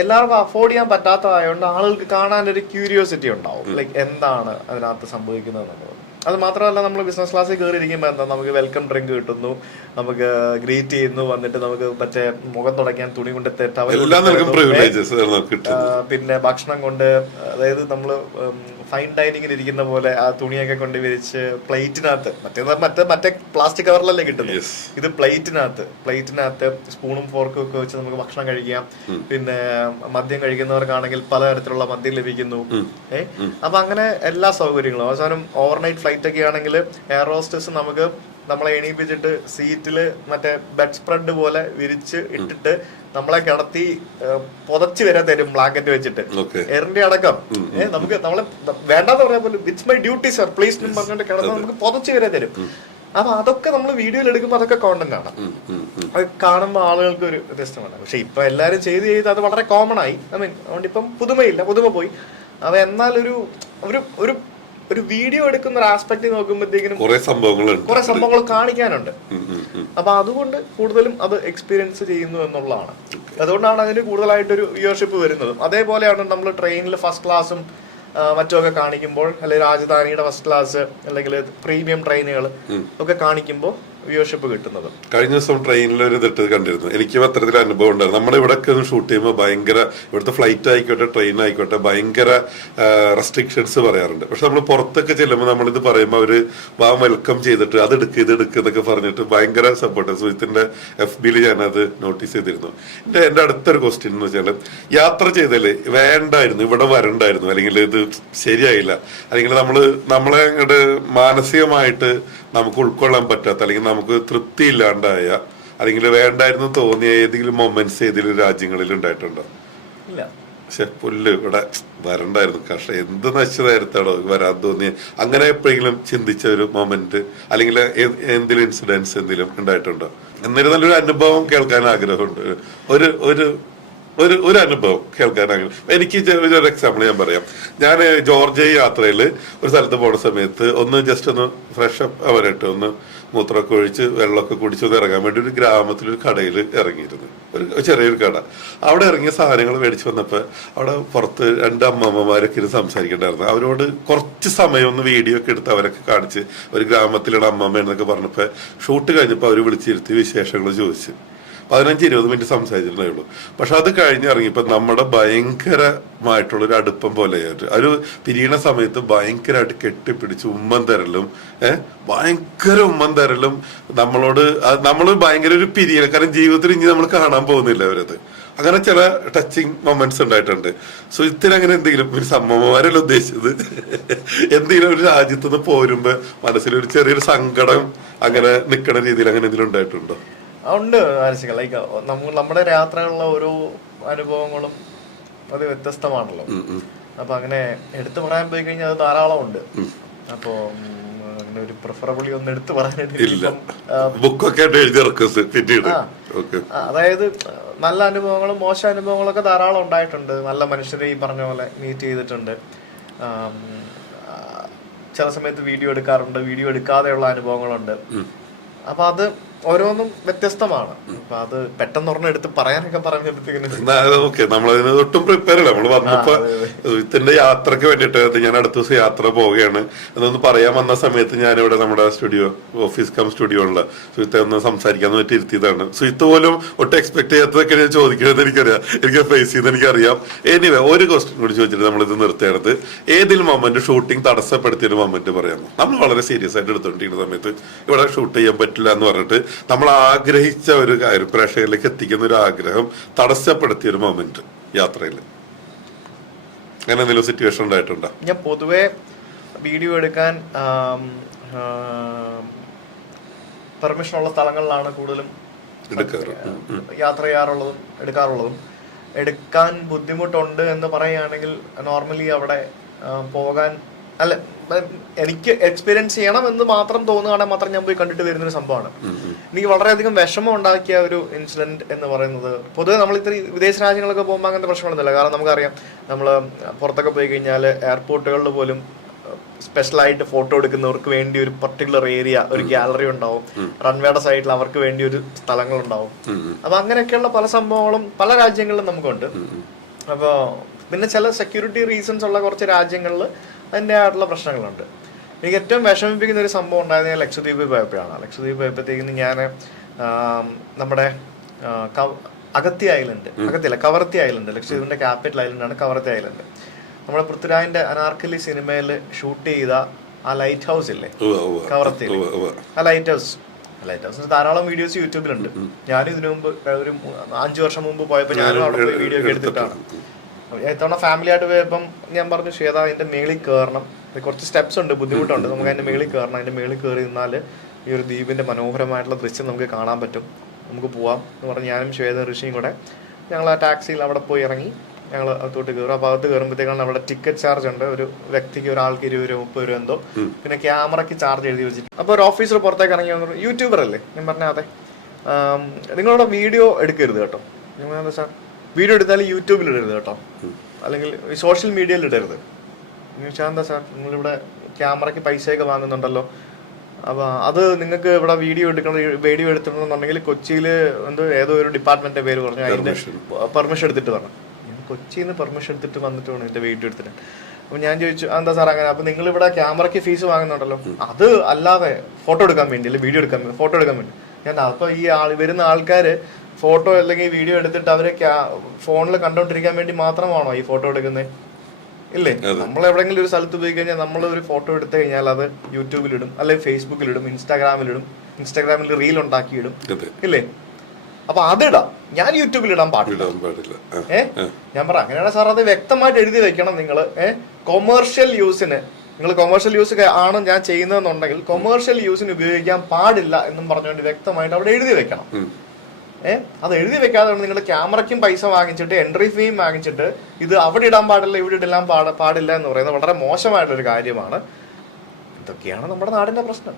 എല്ലാവർക്കും അഫോർഡ് ചെയ്യാൻ പറ്റാത്തതായതുകൊണ്ട് ആളുകൾക്ക് കാണാനൊരു ക്യൂരിയോസിറ്റി ഉണ്ടാവും, ലൈക്ക് എന്താണ് അതിനകത്ത് സംഭവിക്കുന്നത് എന്നുള്ളത്. അത് മാത്രമല്ല, നമ്മൾ ബിസിനസ് ക്ലാസ്സിൽ കയറിയിരിക്കുമ്പോൾ എന്താ, നമുക്ക് വെൽക്കം ഡ്രിങ്ക് കിട്ടുന്നു, നമുക്ക് ഗ്രീറ്റ് ചെയ്യുന്നു, വന്നിട്ട് നമുക്ക് മറ്റേ മുഖം തുടയ്ക്കാൻ തുണി കൊണ്ട് പിന്നെ ഭക്ഷണം കൊണ്ട്, അതായത് നമ്മള് ഫൈൻ ഡൈനിങ്ങിൽ ഇരിക്കുന്ന പോലെ ആ തുണിയൊക്കെ കൊണ്ട് വിരിച്ച് പ്ലേറ്റിനകത്ത്, മറ്റേ പ്ലാസ്റ്റിക് കവറിലല്ലേ കിട്ടുന്നത്, ഇത് പ്ലേറ്റിനകത്ത് സ്പൂണും ഫോർക്കും ഒക്കെ വെച്ച് നമുക്ക് ഭക്ഷണം കഴിക്കാം. പിന്നെ മദ്യം കഴിക്കുന്നവർക്കാണെങ്കിൽ പലതരത്തിലുള്ള മദ്യം ലഭിക്കുന്നു. അപ്പൊ അങ്ങനെ എല്ലാ സൗകര്യങ്ങളും. അവസാനം ഓവർനൈറ്റ് ഫ്ലൈറ്റ് ഒക്കെ ആണെങ്കിൽ എയർ ഹോസ്റ്റസ് നമ്മളെ എണീപ്പിച്ചിട്ട് സീറ്റില് മറ്റേ ബെഡ് സ്പ്രെഡ് പോലെ വിരിച്ച് ഇട്ടിട്ട് നമ്മളെ കിടത്തി പുതച്ച് വരെ തരും, ബ്ലാങ്കറ്റ് വെച്ചിട്ട്, എയറിന്റെ അടക്കം. നമുക്ക് നമ്മളെ വേണ്ടാന്ന് പറയാൻ പോലും, it's my duty sir please എന്ന് പറഞ്ഞിട്ട് കിടന്ന് നമുക്ക് പുതച്ച് വരെ തരും. അപ്പൊ അതൊക്കെ നമ്മൾ വീഡിയോയിൽ എടുക്കുമ്പോൾ അതൊക്കെ കോണ്ടന്റ് ആണ്. അത് കാണുമ്പോൾ ആളുകൾക്ക് ഒരു രസമാണ്. പക്ഷെ ഇപ്പൊ എല്ലാരും ചെയ്ത് അത് വളരെ കോമൺ ആയി. അതുകൊണ്ട് ഇപ്പം പുതുമ പോയി. അപ്പൊ എന്നാൽ ഒരു വീഡിയോ എടുക്കുന്ന ഒരു ആസ്പെക്ട് നോക്കുമ്പോഴത്തേക്കിനും കുറെ സംഭവങ്ങൾ കാണിക്കാനുണ്ട്. അപ്പൊ അതുകൊണ്ട് കൂടുതലും അത് എക്സ്പീരിയൻസ് ചെയ്യുന്നു എന്നുള്ളതാണ്. അതുകൊണ്ടാണ് അതിന് കൂടുതലായിട്ടൊരു വ്യൂവർഷിപ്പ് വരുന്നതും. അതേപോലെയാണ് നമ്മൾ ട്രെയിനിൽ ഫസ്റ്റ് ക്ലാസ്സും മറ്റുമൊക്കെ കാണിക്കുമ്പോൾ, അല്ലെങ്കിൽ രാജധാനിയുടെ ഫസ്റ്റ് ക്ലാസ് അല്ലെങ്കിൽ പ്രീമിയം ട്രെയിനുകൾ ഒക്കെ കാണിക്കുമ്പോൾ വ്യൂവർഷിപ്പ് കിട്ടുന്നത്. കഴിഞ്ഞ ദിവസം ട്രെയിനിൽ ഒരു ഇതിട്ട് കണ്ടിരുന്നു. എനിക്കും അത്തരത്തിൽ അനുഭവം ഉണ്ടായിരുന്നു. നമ്മുടെ ഇവിടെ ഷൂട്ട് ചെയ്യുമ്പോൾ ഭയങ്കര, ഇവിടുത്തെ ഫ്ലൈറ്റ് ആയിക്കോട്ടെ ട്രെയിൻ ആയിക്കോട്ടെ ഭയങ്കര റെസ്ട്രിക്ഷൻസ് പറയാറുണ്ട്. പക്ഷെ നമ്മൾ പുറത്തൊക്കെ ചെല്ലുമ്പോൾ നമ്മളിത് പറയുമ്പോൾ അവര് വെൽക്കം ചെയ്തിട്ട് അത് എടുക്കുക എന്നൊക്കെ പറഞ്ഞിട്ട് ഭയങ്കര സപ്പോർട്ട്. സുജിത്തിന്റെ FB-യിൽ ഞാനത് നോട്ടീസ് ചെയ്തിരുന്നു. എന്റെ അടുത്തൊരു ക്വസ്റ്റ്യൻ എന്ന് വെച്ചാൽ, യാത്ര ചെയ്താല് വേണ്ടായിരുന്നു, ഇവിടെ വരണ്ടായിരുന്നു, അല്ലെങ്കിൽ ഇത് ശരിയായില്ല, അല്ലെങ്കിൽ നമ്മളെ അങ്ങോട്ട് മാനസികമായിട്ട് നമുക്ക് ഉൾക്കൊള്ളാൻ പറ്റാത്ത, അല്ലെങ്കിൽ നമുക്ക് തൃപ്തി ഇല്ലാണ്ടായ, അല്ലെങ്കിൽ വേണ്ടായിരുന്നു തോന്നിയ ഏതെങ്കിലും മൊമെന്റ്സ് ഏതെങ്കിലും രാജ്യങ്ങളിൽ ഉണ്ടായിട്ടുണ്ടോ? പക്ഷെ പുല്ല് ഇവിടെ വരണ്ടായിരുന്നു, പക്ഷെ എന്ത് നശിച്ചതായിരുത്താണോ വരാൻ തോന്നിയ, അങ്ങനെ എപ്പോഴെങ്കിലും ചിന്തിച്ച ഒരു മൊമെന്റ് അല്ലെങ്കിൽ എന്തെങ്കിലും ഇൻസിഡൻസ് എന്തെങ്കിലും ഉണ്ടായിട്ടുണ്ടോ? എന്നിരുന്നാലും ഒരു അനുഭവം കേൾക്കാൻ ആഗ്രഹമുണ്ട്. ഒരു അനുഭവം കേൾക്കാനാണ്. എനിക്ക് ഒരു എക്സാമ്പിൾ ഞാൻ പറയാം. ഞാൻ ജോർജിയ യാത്രയിൽ ഒരു സ്ഥലത്ത് പോണ സമയത്ത് ഒന്ന് ജസ്റ്റ് ഒന്ന് ഫ്രഷ് അപ്പ് അവരായിട്ട് ഒന്ന് മൂത്രമൊക്കെ ഒഴിച്ച് വെള്ളമൊക്കെ കുടിച്ചൊന്ന് ഇറങ്ങാൻ വേണ്ടി ഒരു ഗ്രാമത്തിലൊരു കടയിൽ ഇറങ്ങിയിരുന്നു. ഒരു ചെറിയൊരു കട. അവിടെ ഇറങ്ങിയ സാധനങ്ങൾ മേടിച്ച് വന്നപ്പോൾ അവിടെ പുറത്ത് രണ്ട് അമ്മമ്മമാരൊക്കെ ഇരുന്ന് സംസാരിക്കണ്ടായിരുന്നു. അവരോട് കുറച്ച് സമയം ഒന്ന് വീഡിയോ ഒക്കെ എടുത്ത് അവരൊക്കെ കാണിച്ച് ഒരു ഗ്രാമത്തിലുള്ള അമ്മമ്മ എന്നൊക്കെ പറഞ്ഞപ്പോൾ ഷൂട്ട് കഴിഞ്ഞപ്പോൾ അവർ വിളിച്ചിരുത്തി വിശേഷങ്ങൾ ചോദിച്ച് 15-20 മിനിറ്റ് സംസാരിച്ചിട്ടുണ്ടായുള്ളൂ. പക്ഷെ അത് കഴിഞ്ഞിറങ്ങിയപ്പോൾ നമ്മുടെ ഭയങ്കരമായിട്ടുള്ളൊരു അടുപ്പം പോലെയായിട്ട് ഒരു പിരിയണ സമയത്ത് ഭയങ്കരമായിട്ട് കെട്ടിപ്പിടിച്ച് ഉമ്മൻ തരലും ഭയങ്കര ഉമ്മൻ തരലും നമ്മൾ ഭയങ്കര ഒരു പിരിയല. കാരണം ജീവിതത്തിൽ ഇനി നമ്മൾ കാണാൻ പോകുന്നില്ല അവരത്. അങ്ങനെ ചില ടച്ചിങ് മൊമെന്റ്സ് ഉണ്ടായിട്ടുണ്ട്. സോ അങ്ങനെ എന്തെങ്കിലും ഒരു അമ്മമാരല്ല ഉദ്ദേശിച്ചത്, എന്തെങ്കിലും ഒരു രാജ്യത്ത് നിന്ന് പോരുമ്പോ മനസ്സിലൊരു ചെറിയൊരു സങ്കടം അങ്ങനെ നിൽക്കണ രീതിയിൽ അങ്ങനെ എന്തെങ്കിലും ഉണ്ടായിട്ടുണ്ടോ? ഉണ്ട് ആൻസിക. ലൈക്ക് നമ്മുടെ യാത്രകളിലെ ഓരോ അനുഭവങ്ങളും അത് വ്യത്യസ്തമാണല്ലോ. അപ്പൊ അങ്ങനെ എടുത്തു പറയാൻ പോയി കഴിഞ്ഞാൽ അത് ധാരാളം ഉണ്ട്. അപ്പൊ അങ്ങനെ ഒരു പ്രിഫറബിളി ഒന്ന് എടുത്തു പറയാനായിട്ട് അതായത് നല്ല അനുഭവങ്ങളും മോശം അനുഭവങ്ങളൊക്കെ ധാരാളം ഉണ്ടായിട്ടുണ്ട്. നല്ല മനുഷ്യരെ ഈ പറഞ്ഞ പോലെ മീറ്റ് ചെയ്തിട്ടുണ്ട്. ചില സമയത്ത് വീഡിയോ എടുക്കാറുണ്ട്, വീഡിയോ എടുക്കാതെയുള്ള അനുഭവങ്ങളുണ്ട്. അപ്പൊ അത് ഓരോന്നും വ്യത്യസ്തമാണ്. അപ്പൊ അത് പെട്ടെന്ന് ഒരെണ്ണം എടുത്ത് പറയാനൊക്കെ പറഞ്ഞപ്പോഴത്തേക്ക് നമ്മളതിന് ഒട്ടും പ്രിപ്പയർ അല്ല. നമ്മള് വന്നപ്പോ ഇതിന്റെ യാത്രക്ക് വേണ്ടിട്ട് ഞാൻ അടുത്ത ദിവസം യാത്ര പോവുകയാണ് എന്നൊന്ന് പറയാൻ വന്ന സമയത്ത് ഞാനിവിടെ നമ്മുടെ സ്റ്റുഡിയോ ഓഫീസ് കം സ്റ്റുഡിയോ ഉള്ള സുഹിത്തെ ഒന്ന് സംസാരിക്കാന്ന് പറ്റി ഇരുത്തിയതാണ്. സുഹിത്ത് പോലും ഒട്ടും എക്സ്പെക്ട് ചെയ്യാത്തതൊക്കെ ഞാൻ ചോദിക്കുന്നത് എനിക്കറിയാം, എനിക്ക് ഫേസ് ചെയ്ത് എനിക്കറിയാം. എനിവേ ഒരു ക്വസ്റ്റ്യൻ കൂടി ചോദിച്ചിട്ട് നമ്മളിത് നിർത്തിയെടുത്ത് ഏതെങ്കിലും മൊമെന്റ് ഷൂട്ടിംഗ് തടസ്സപ്പെടുത്തിയൊരു മൊമെന്റ് പറയാമോ? നമ്മൾ വളരെ സീരിയസ് ആയിട്ട് എടുത്തോണ്ടിരിക്കുന്ന സമയത്ത് ഇവിടെ ഷൂട്ട് ചെയ്യാൻ പറ്റില്ല എന്ന് പറഞ്ഞിട്ട് നമ്മൾ ആഗ്രഹിച്ച ഒരു കാര്യം പ്രേക്ഷകരിലേക്ക് എത്തിക്കുന്ന ഒരു ആഗ്രഹം തടസ്സപ്പെടുത്തിയ ഒരു മൊമെന്റ് യാത്രയിൽ അങ്ങനെ എന്തെങ്കിലും സിറ്റുവേഷൻ ഉണ്ടായിട്ടുണ്ടോ? ഞാൻ പൊതുവെ വീഡിയോ എടുക്കാൻ പെർമിഷൻ ഉള്ള സ്ഥലങ്ങളിലാണ് കൂടുതലും യാത്ര ചെയ്യാറുള്ളതും എടുക്കാറുള്ളതും. എടുക്കാൻ ബുദ്ധിമുട്ടുണ്ട് എന്ന് പറയുകയാണെങ്കിൽ നോർമലി അവിടെ പോകാൻ അല്ല, എനിക്ക് എക്സ്പീരിയൻസ് ചെയ്യണം എന്ന് മാത്രം തോന്നുകയാണെങ്കിൽ മാത്രം ഞാൻ പോയി കണ്ടിട്ട് വരുന്നൊരു സംഭവമാണ്. എനിക്ക് വളരെയധികം വിഷമം ഉണ്ടാക്കിയ ഒരു ഇൻസിഡന്റ് എന്ന് പറയുന്നത്, പൊതുവെ നമ്മൾ ഇത്ര വിദേശ രാജ്യങ്ങളൊക്കെ പോകുമ്പോൾ അങ്ങനത്തെ പ്രശ്നങ്ങളൊന്നുമില്ല. കാരണം നമുക്കറിയാം, നമ്മൾ പുറത്തൊക്കെ പോയി കഴിഞ്ഞാൽ എയർപോർട്ടുകളിൽ പോലും സ്പെഷ്യലായിട്ട് ഫോട്ടോ എടുക്കുന്നവർക്ക് വേണ്ടി ഒരു പർട്ടിക്കുലർ ഏരിയ, ഒരു ഗാലറി ഉണ്ടാവും. റൺവേയുടെ സൈഡിൽ അവർക്ക് വേണ്ടി ഒരു സ്ഥലങ്ങളുണ്ടാവും. അപ്പൊ അങ്ങനെയൊക്കെയുള്ള പല സംഭവങ്ങളും പല രാജ്യങ്ങളിലും നമുക്കുണ്ട്. അപ്പോൾ പിന്നെ ചില സെക്യൂരിറ്റി റീസൺസ് ഉള്ള കുറച്ച് രാജ്യങ്ങളിൽ അതിൻ്റെ ആയിട്ടുള്ള പ്രശ്നങ്ങളുണ്ട്. എനിക്ക് ഏറ്റവും വിഷമിപ്പിക്കുന്ന ഒരു സംഭവം ഉണ്ടായത് ഞാൻ ലക്ഷദ്വീപ് പോയപ്പോഴാണ്. ലക്ഷദ്വീപ് പോയപ്പോഴത്തേക്കും ഞാൻ നമ്മുടെ Kavaratti island, ലക്ഷദ്വീപിന്റെ capital ഐലൻഡാണ് Kavaratti island. നമ്മുടെ പൃഥ്വിരാജിന്റെ അനാർക്കലി സിനിമയിൽ ഷൂട്ട് ചെയ്ത ആ ലൈറ്റ് ഹൗസ് ഇല്ലേ കവർത്തിയിൽ, ആ ലൈറ്റ് ഹൗസിന് ധാരാളം വീഡിയോസ് യൂട്യൂബിലുണ്ട്. ഞാനും ഇതിനു മുമ്പ് ഒരു 5 വർഷം മുമ്പ് പോയപ്പോൾ ഞാനും അവിടെ പോയി വീഡിയോ ഒക്കെ എടുത്തിട്ടാണ്. ഇത്തവണ ഫാമിലി ആയിട്ട് പോയപ്പം ഞാൻ പറഞ്ഞു, ശ്വേത അതിന്റെ മേളിൽ കയറണം, കുറച്ച് സ്റ്റെപ്സ് ഉണ്ട്, ബുദ്ധിമുട്ടുണ്ട്, നമുക്ക് അതിന്റെ മേളിൽ കയറണം. അതിന്റെ മേളിൽ കയറി നിന്നാൽ ഈ ഒരു ദ്വീപിന്റെ മനോഹരമായിട്ടുള്ള ദൃശ്യം നമുക്ക് കാണാൻ പറ്റും, നമുക്ക് പോവാം എന്ന് പറഞ്ഞ് ഞാനും ശ്വേത ഋഷിയും കൂടെ ഞങ്ങൾ ആ ടാക്സിയിൽ അവിടെ പോയി ഇറങ്ങി. ഞങ്ങൾ അകത്തോട്ട് കയറും. അപ്പോൾ അകത്ത് കയറുമ്പോഴത്തേക്കാണ് അവിടെ ടിക്കറ്റ് ചാർജ് ഉണ്ട്, വ്യക്തിക്ക് ഒരാൾക്ക് 20 രൂപ 30 രൂപ എന്തോ, പിന്നെ ക്യാമറയ്ക്ക് ചാർജ് എഴുതി വെച്ചിട്ട്. അപ്പോൾ ഒരു ഓഫീസർ പുറത്തേക്ക് ഇറങ്ങി വന്നു, യൂട്യൂബർ അല്ലേ? ഞാൻ പറഞ്ഞ അതെ, നിങ്ങളവിടെ വീഡിയോ എടുക്കരുത് കേട്ടോ. ഞാൻ എന്താ സാർ, വീഡിയോ എടുത്താൽ യൂട്യൂബിൽ ഇടരുത് കേട്ടോ, അല്ലെങ്കിൽ സോഷ്യൽ മീഡിയയിൽ ഇടരുത്. എന്താ സാർ, നിങ്ങളിവിടെ ക്യാമറയ്ക്ക് പൈസയൊക്കെ വാങ്ങുന്നുണ്ടല്ലോ, അപ്പോൾ അത് നിങ്ങൾക്ക് ഇവിടെ വീഡിയോ എടുത്തിട്ടുണ്ടെന്നുണ്ടെങ്കിൽ കൊച്ചിയിൽ ഏതോ ഒരു ഡിപ്പാർട്ട്മെന്റിന്റെ പേര് പറഞ്ഞു, അതിന്റെ പെർമിഷൻ എടുത്തിട്ട് പറഞ്ഞു. കൊച്ചിയിൽ നിന്ന് പെർമിഷൻ എടുത്തിട്ട് വന്നിട്ട് വേണം എന്റെ വീഡിയോ എടുത്തിട്ട്. അപ്പൊ ഞാൻ ചോദിച്ചു, എന്താ സാർ അങ്ങനെ? അപ്പൊ നിങ്ങൾ ഇവിടെ ക്യാമറയ്ക്ക് ഫീസ് വാങ്ങുന്നുണ്ടല്ലോ, അത് അല്ലാതെ ഫോട്ടോ എടുക്കാൻ വേണ്ടി അല്ലെ, വീഡിയോ എടുക്കാൻ ഫോട്ടോ എടുക്കാൻ വേണ്ടി. ഞാൻ അപ്പൊ ഈ വരുന്ന ആൾക്കാര് ഫോട്ടോ അല്ലെങ്കിൽ വീഡിയോ എടുത്തിട്ട് അവരെ ഫോണിൽ കണ്ടോണ്ടിരിക്കാൻ വേണ്ടി മാത്രമാണോ ഈ ഫോട്ടോ എടുക്കുന്നത്? ഇല്ലേ? നമ്മൾ എവിടെയെങ്കിലും ഒരു സ്ഥലത്ത് പോയി കഴിഞ്ഞാൽ നമ്മൾ ഒരു ഫോട്ടോ എടുത്തു കഴിഞ്ഞാൽ അത് യൂട്യൂബിലിടും, അല്ലെങ്കിൽ ഫേസ്ബുക്കിലിടും, ഇൻസ്റ്റാഗ്രാമിൽ റീൽ ഉണ്ടാക്കിയിടും, ഇല്ലേ? അപ്പൊ അതിടാം, ഞാൻ യൂട്യൂബിൽ ഇടാൻ പാടില്ല. ഞാൻ പറ അങ്ങനെയാണ് സാർ, അത് വ്യക്തമായിട്ട് എഴുതി വെക്കണം നിങ്ങൾ. കൊമേഴ്ഷ്യൽ യൂസിന്, നിങ്ങൾ കൊമേഴ്ഷ്യൽ യൂസ് ആണ് ഞാൻ ചെയ്യുന്നതെന്നുണ്ടെങ്കിൽ കൊമേഴ്ഷ്യൽ യൂസിന് ഉപയോഗിക്കാൻ പാടില്ല എന്നും പറഞ്ഞുകൊണ്ട് വ്യക്തമായിട്ട് അവിടെ എഴുതി വെക്കണം. അത് എഴുതി വെക്കാതെ നിങ്ങൾ ക്യാമറയ്ക്കും പൈസ വാങ്ങിച്ചിട്ട് എൻട്രി ഫീയും വാങ്ങിച്ചിട്ട് ഇത് അവിടെ ഇടാൻ പാടില്ല ഇവിടെ ഇടാൻ പാടില്ല എന്ന് പറയുന്നത് വളരെ മോശമായിട്ടൊരു കാര്യമാണ്. ഇതൊക്കെയാണ് നമ്മുടെ നാടിന്റെ പ്രശ്നം.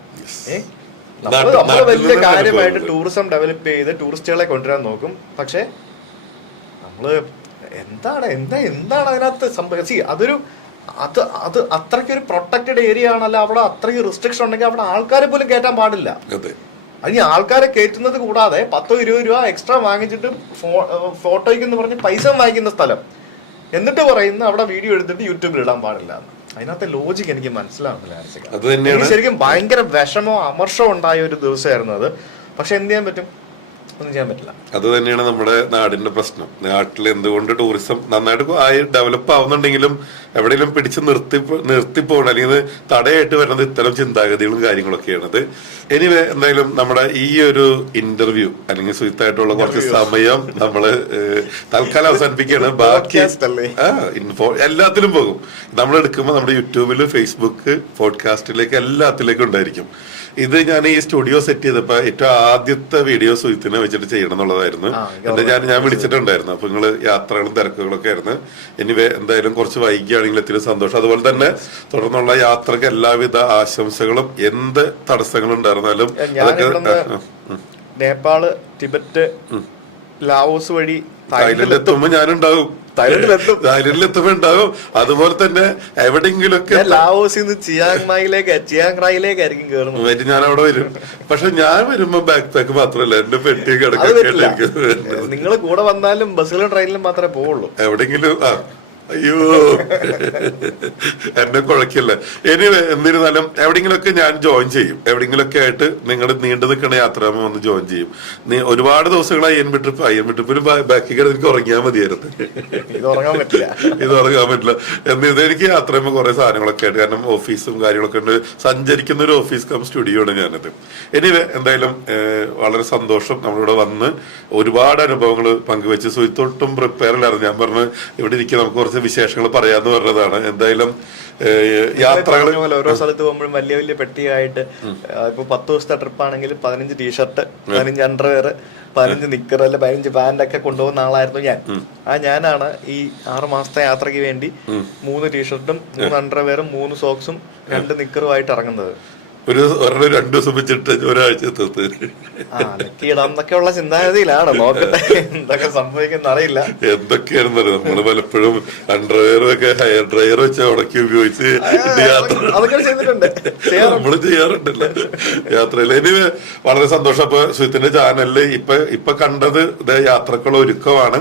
നമ്മൾ വലിയ കാര്യമായിട്ട് ടൂറിസം ഡെവലപ്പ് ചെയ്ത് ടൂറിസ്റ്റുകളെ കൊണ്ടുവരാൻ നോക്കും, പക്ഷെ നമ്മള് എന്താണ് അതിനകത്ത് സംഭവിച്ചത്? അത് അത്രയ്ക്കൊരു പ്രൊട്ടക്റ്റഡ് ഏരിയ ആണല്ലോ. അവിടെ അത്രയ്ക്ക് റെസ്ട്രിക്ഷൻ ഉണ്ടെങ്കിൽ അവിടെ ആൾക്കാരെ പോലും കയറ്റാൻ പാടില്ല. അത് ഈ ആൾക്കാരെ കയറ്റുന്നത് കൂടാതെ 10-20 രൂപ എക്സ്ട്രാ വാങ്ങിച്ചിട്ട് ഫോട്ടോയ്ക്ക് എന്ന് പറഞ്ഞ് പൈസ വാങ്ങിക്കുന്ന സ്ഥലം, എന്നിട്ട് പറയുന്നു അവിടെ വീഡിയോ എടുത്തിട്ട് യൂട്യൂബിൽ ഇടാൻ പാടില്ല. അതിനകത്തെ ലോജിക്ക് എനിക്ക് മനസ്സിലാവുന്നില്ല. ശരിക്കും ഭയങ്കര വിഷമോ അമർഷമോ ഉണ്ടായ ഒരു ദിവസമായിരുന്നു അത്. പക്ഷെ എന്ത് ചെയ്യാൻ പറ്റും? ഒന്നും ചെയ്യാൻ പറ്റില്ല. അത് തന്നെയാണ് നമ്മുടെ നാടിന്റെ പ്രശ്നം. നാട്ടിൽ എന്തുകൊണ്ട് ടൂറിസം നന്നായിട്ട് ഡെവലപ്പ് ആവുന്നുണ്ടെങ്കിലും എവിടെയെങ്കിലും പിടിച്ച് നിർത്തിപ്പോകണം, അല്ലെങ്കിൽ തടയായിട്ട് വരുന്നത് ഇത്തരം ചിന്താഗതികളും കാര്യങ്ങളൊക്കെയാണത്. എനിവേ, എന്തായാലും നമ്മുടെ ഈ ഒരു ഇന്റർവ്യൂ അല്ലെങ്കിൽ സുഹൃത്തായിട്ടുള്ള കുറച്ച് സമയം നമ്മള് തൽക്കാലം അവസാനിപ്പിക്കുകയാണ്. ബാക്കി എല്ലാത്തിലും പോകും. നമ്മൾ എടുക്കുമ്പോൾ നമ്മുടെ യൂട്യൂബില്, ഫേസ്ബുക്ക്, പോഡ്കാസ്റ്റിലേക്ക് എല്ലാത്തിലേക്കും ഉണ്ടായിരിക്കും. ഇത് ഞാൻ ഈ സ്റ്റുഡിയോ സെറ്റ് ചെയ്തപ്പോ ഏറ്റവും ആദ്യത്തെ വീഡിയോ സുഹൃത്തിനെ വെച്ചിട്ട് ചെയ്യണം എന്നുള്ളതായിരുന്നു. ഞാൻ വിളിച്ചിട്ടുണ്ടായിരുന്നു. അപ്പൊ നിങ്ങള് യാത്രകളും തിരക്കുകളൊക്കെ ആയിരുന്നു. എനിവേ, എന്തായാലും കുറച്ച് വൈകിയാണെങ്കിൽ എത്തിയ സന്തോഷം. അതുപോലെ തന്നെ തുടർന്നുള്ള യാത്രക്ക് എല്ലാവിധ ആശംസകളും. എന്ത് തടസ്സങ്ങൾ ഉണ്ടായിരുന്നാലും നേപ്പാള്, ടിബറ്റ്, ലാവോസ് വഴി തായ്ലൻഡ് എത്തുമ്പോ ഞാനുണ്ടാവും. തായ്ലൻഡിലെത്തുമ്പോ ഉണ്ടാവും. അതുപോലെ തന്നെ എവിടെയെങ്കിലൊക്കെ ലാവോസിൽ നിന്ന് ചിയാങ്-റായിലേക്കായിരിക്കും കയറുന്നത്. ഞാൻ അവിടെ വരും. പക്ഷെ ഞാൻ വരുമ്പോ ബാക്ക് പാക്ക് മാത്രമല്ല, എന്റെ പെട്ടി കിടക്കൊക്കെ. നിങ്ങൾ കൂടെ വന്നാലും ബസ്സിലും ട്രെയിനിലും മാത്രമേ പോവുള്ളൂ. എവിടെങ്കിലും അയ്യോ എന്നെ കുഴക്കില്ല. എന്നിരുന്നാലും എവിടെങ്കിലൊക്കെ ഞാൻ ജോയിൻ ചെയ്യും. എവിടെങ്കിലൊക്കെ ആയിട്ട് നിങ്ങൾ നീണ്ടു നിൽക്കണ യാത്രയാകുമ്പോൾ വന്ന് ജോയിൻ ചെയ്യും. ഒരുപാട് ദിവസങ്ങളായി അയ്യൻബി ട്രിപ്പിൽ ബാക്കി കിടന്ന് എനിക്ക് ഉറങ്ങിയാൽ മതിയായിരുന്നു. ഇത് ഉറങ്ങാൻ പറ്റില്ല. എന്നിട്ട് എനിക്ക് യാത്ര ചെയ്യുമ്പോൾ കുറെ സാധനങ്ങളൊക്കെ ആയിട്ട്, കാരണം ഓഫീസും കാര്യങ്ങളൊക്കെ ഉണ്ട്. സഞ്ചരിക്കുന്ന ഒരു ഓഫീസ് കം സ്റ്റുഡിയോ ആണ് ഞാനത്. എന്തായാലും വളരെ സന്തോഷം നമ്മളിവിടെ വന്ന് ഒരുപാട് അനുഭവങ്ങൾ പങ്കുവെച്ച്. സുഹൃത്തൊട്ടും പ്രിപ്പയർ അല്ലായിരുന്നു. ഞാൻ പറഞ്ഞു ഇവിടെ ഇരിക്കുക, നമുക്ക് കുറച്ച് വിശേഷങ്ങൾ പറയാന്ന് പറഞ്ഞതാണ്. എന്തായാലും യാത്രകൾ ഓരോ സ്ഥലത്ത് പോകുമ്പോഴും വലിയ വലിയ പെട്ടിയായിട്ട്, ഇപ്പൊ 10 ദിവസത്തെ ട്രിപ്പ് ആണെങ്കിൽ 15 ടീഷർട്ട്, 15 അണ്ടർവെയർ, 15 നിക്കർ, അല്ലെ 15 പാന്റ് ഒക്കെ കൊണ്ടുപോകുന്ന ആളായിരുന്നു ഞാൻ. ഞാനാണ് ഈ 6 മാസത്തെ യാത്രയ്ക്ക് വേണ്ടി 3 ടീഷർട്ടും 3 അണ്ടർവെയറും 3 സോക്സും 2 നിക്കറുമായിട്ട് ഇറങ്ങുന്നത്. ഒരെണ്ണം 2 ദിവസം വെച്ചിട്ട് ഒരാഴ്ച ഇടാന്നൊക്കെയുള്ള ചിന്താഗതിയിലാണ്. നോക്കട്ടെ എന്തൊക്കെ സംഭവിക്കുന്ന അറിയില്ല. എന്തൊക്കെയാണെന്ന് നമ്മള് പലപ്പോഴും അണ്ടർവെയറും ഒക്കെ ഹെയർ ഡ്രയർ വെച്ച് ഉടക്കി ഉപയോഗിച്ച് അതൊക്കെ ചെയ്തിട്ടുണ്ട്, നമ്മള് ചെയ്യാറുണ്ടല്ലോ യാത്രയിൽ. എനിവേ, വളരെ സന്തോഷം. അപ്പൊ സുഹൃത്തിന്റെ ചാനലില് ഇപ്പൊ കണ്ടത് യാത്രക്കുള്ള ഒരുക്കമാണ്.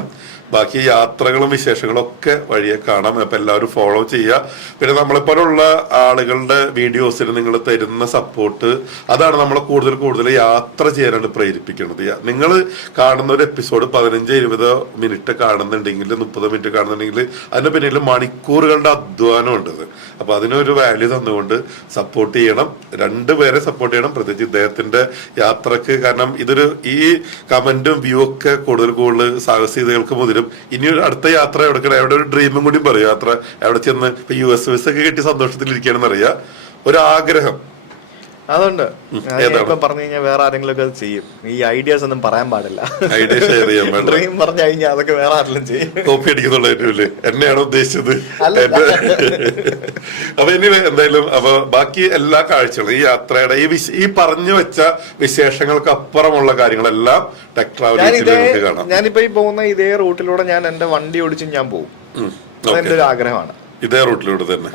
ബാക്കി യാത്രകളും വിശേഷങ്ങളും ഒക്കെ വഴിയെ കാണാം. അപ്പൊ എല്ലാവരും ഫോളോ ചെയ്യുക. പിന്നെ നമ്മളെപ്പോലുള്ള ആളുകളുടെ വീഡിയോസിന് നിങ്ങൾ തരുന്ന സപ്പോർട്ട്, അതാണ് നമ്മളെ കൂടുതൽ യാത്ര ചെയ്യാനായിട്ട് പ്രേരിപ്പിക്കുന്നത്. നിങ്ങൾ കാണുന്ന ഒരു എപ്പിസോഡ് 15-20 മിനിറ്റ് കാണുന്നുണ്ടെങ്കിൽ, 30 മിനിറ്റ് കാണുന്നുണ്ടെങ്കിൽ അതിന് പിന്നിൽ മണിക്കൂറുകളുടെ അധ്വാനം ഉണ്ട്. അപ്പൊ അതിനൊരു വാല്യൂ തന്നുകൊണ്ട് സപ്പോർട്ട് ചെയ്യണം. 2 പേരെ സപ്പോർട്ട് ചെയ്യണം, പ്രത്യേകിച്ച് ഇദ്ദേഹത്തിന്റെ യാത്രക്ക്. കാരണം ഈ കമന്റും വ്യൂ ഒക്കെ കൂടുതൽ സാഹസികതകൾക്ക് മുതലും ഇനിയൊരു അടുത്ത യാത്ര എവിടെ ഒരു ഡ്രീമും കൂടി പറയും. യാത്ര എവിടെ ചെന്ന് ഇപ്പൊ US വിസ ഒക്കെ കിട്ടി സന്തോഷത്തിലിരിക്കുകയാണെന്ന് അറിയാം. ഒരാഗ്രഹം അതുകൊണ്ട് പറഞ്ഞു കഴിഞ്ഞാൽ വേറെ ആരെങ്കിലും ഒക്കെ ചെയ്യും. ഈ ഐഡിയാസ് ഒന്നും പറയാൻ പാടില്ല. ഐഡിയ ഷെയർ ചെയ്യാൻ പാടില്ല. ഡ്രീം പറഞ്ഞു കഴിഞ്ഞാൽ അതൊക്കെ വേറെ ആരെങ്കിലും ചെയ്യും. കോപ്പി അടിക്കുന്നുള്ളൂ. എന്നെയാണോ ഉദ്ദേശിച്ചത്? അപ്പൊ ഇനി എന്തായാലും ബാക്കി എല്ലാ കാഴ്ചകളും, ഈ യാത്രയുടെ ഈ പറഞ്ഞു വെച്ച വിശേഷങ്ങൾക്ക് അപ്പുറമുള്ള കാര്യങ്ങളെല്ലാം ടെക് ട്രാവൽ കാണാം. ഞാനിപ്പോ ഈ പോകുന്ന ഇതേ റൂട്ടിലൂടെ ഞാൻ എന്റെ വണ്ടി ഓടിച്ച് ഞാൻ പോകും. അതെന്റെ ഒരു ആഗ്രഹമാണ്. ഇതേ റൂട്ടിലൂടെ തന്നെ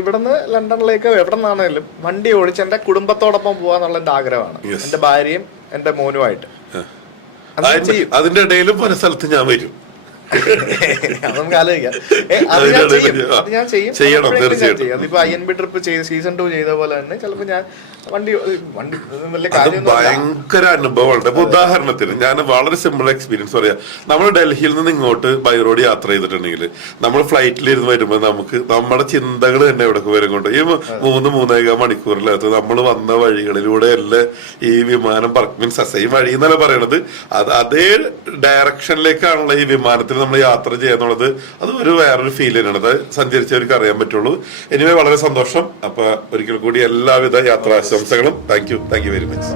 ഇവിടുന്ന് ലണ്ടനിലേക്ക് എവിടെ നിന്നാണെങ്കിലും വണ്ടി ഓടിച്ച് എന്റെ കുടുംബത്തോടൊപ്പം പോവാന്നുള്ള എന്റെ ആഗ്രഹമാണ്. എന്റെ ഭാര്യയും എന്റെ മോനുമായിട്ട്. അതിന്റെ ഇടയിലും പല സ്ഥലത്ത് ഞാൻ വരും. നമുക്ക് ആലോചിക്കാം. ഞാൻ ചെയ്യും. അതിപ്പോ INB ട്രിപ്പ് സീസൺ 2 ചെയ്ത പോലെ തന്നെ ചിലപ്പോ ഞാൻ വണ്ടി വലിയ കാര്യം ഭയങ്കര അനുഭവമുണ്ട്. ഇപ്പൊ ഉദാഹരണത്തിന് ഞാൻ വളരെ സിമ്പിൾ എക്സ്പീരിയൻസ് പറയാം. നമ്മൾ ഡൽഹിയിൽ നിന്ന് ഇങ്ങോട്ട് ബൈ റോഡ് യാത്ര ചെയ്തിട്ടുണ്ടെങ്കിൽ നമ്മൾ ഫ്ലൈറ്റിലിരുന്ന് വരുമ്പോൾ നമുക്ക് നമ്മുടെ ചിന്തകൾ തന്നെ എവിടെയൊക്കെ വരും കൊണ്ട് ഈ 3-3.5 മണിക്കൂറിനകത്ത് നമ്മൾ വന്ന വഴികളിലൂടെ അല്ലേ ഈ വിമാനം മീൻസ് സെയിം വഴി എന്നല്ല പറയണത്, അതേ ഡയറക്ഷനിലേക്കാണല്ലോ ഈ വിമാനത്തിൽ നമ്മൾ യാത്ര ചെയ്യാന്നുള്ളത്. അത് വേറൊരു ഫീൽ തന്നെയാണ്. അത് സഞ്ചരിച്ചവർക്ക് അറിയാൻ പറ്റുള്ളൂ. എനിവേ, വളരെ സന്തോഷം. അപ്പൊ ഒരിക്കൽ കൂടി എല്ലാവിധ യാത്രാശംസകളും. Thank you very much.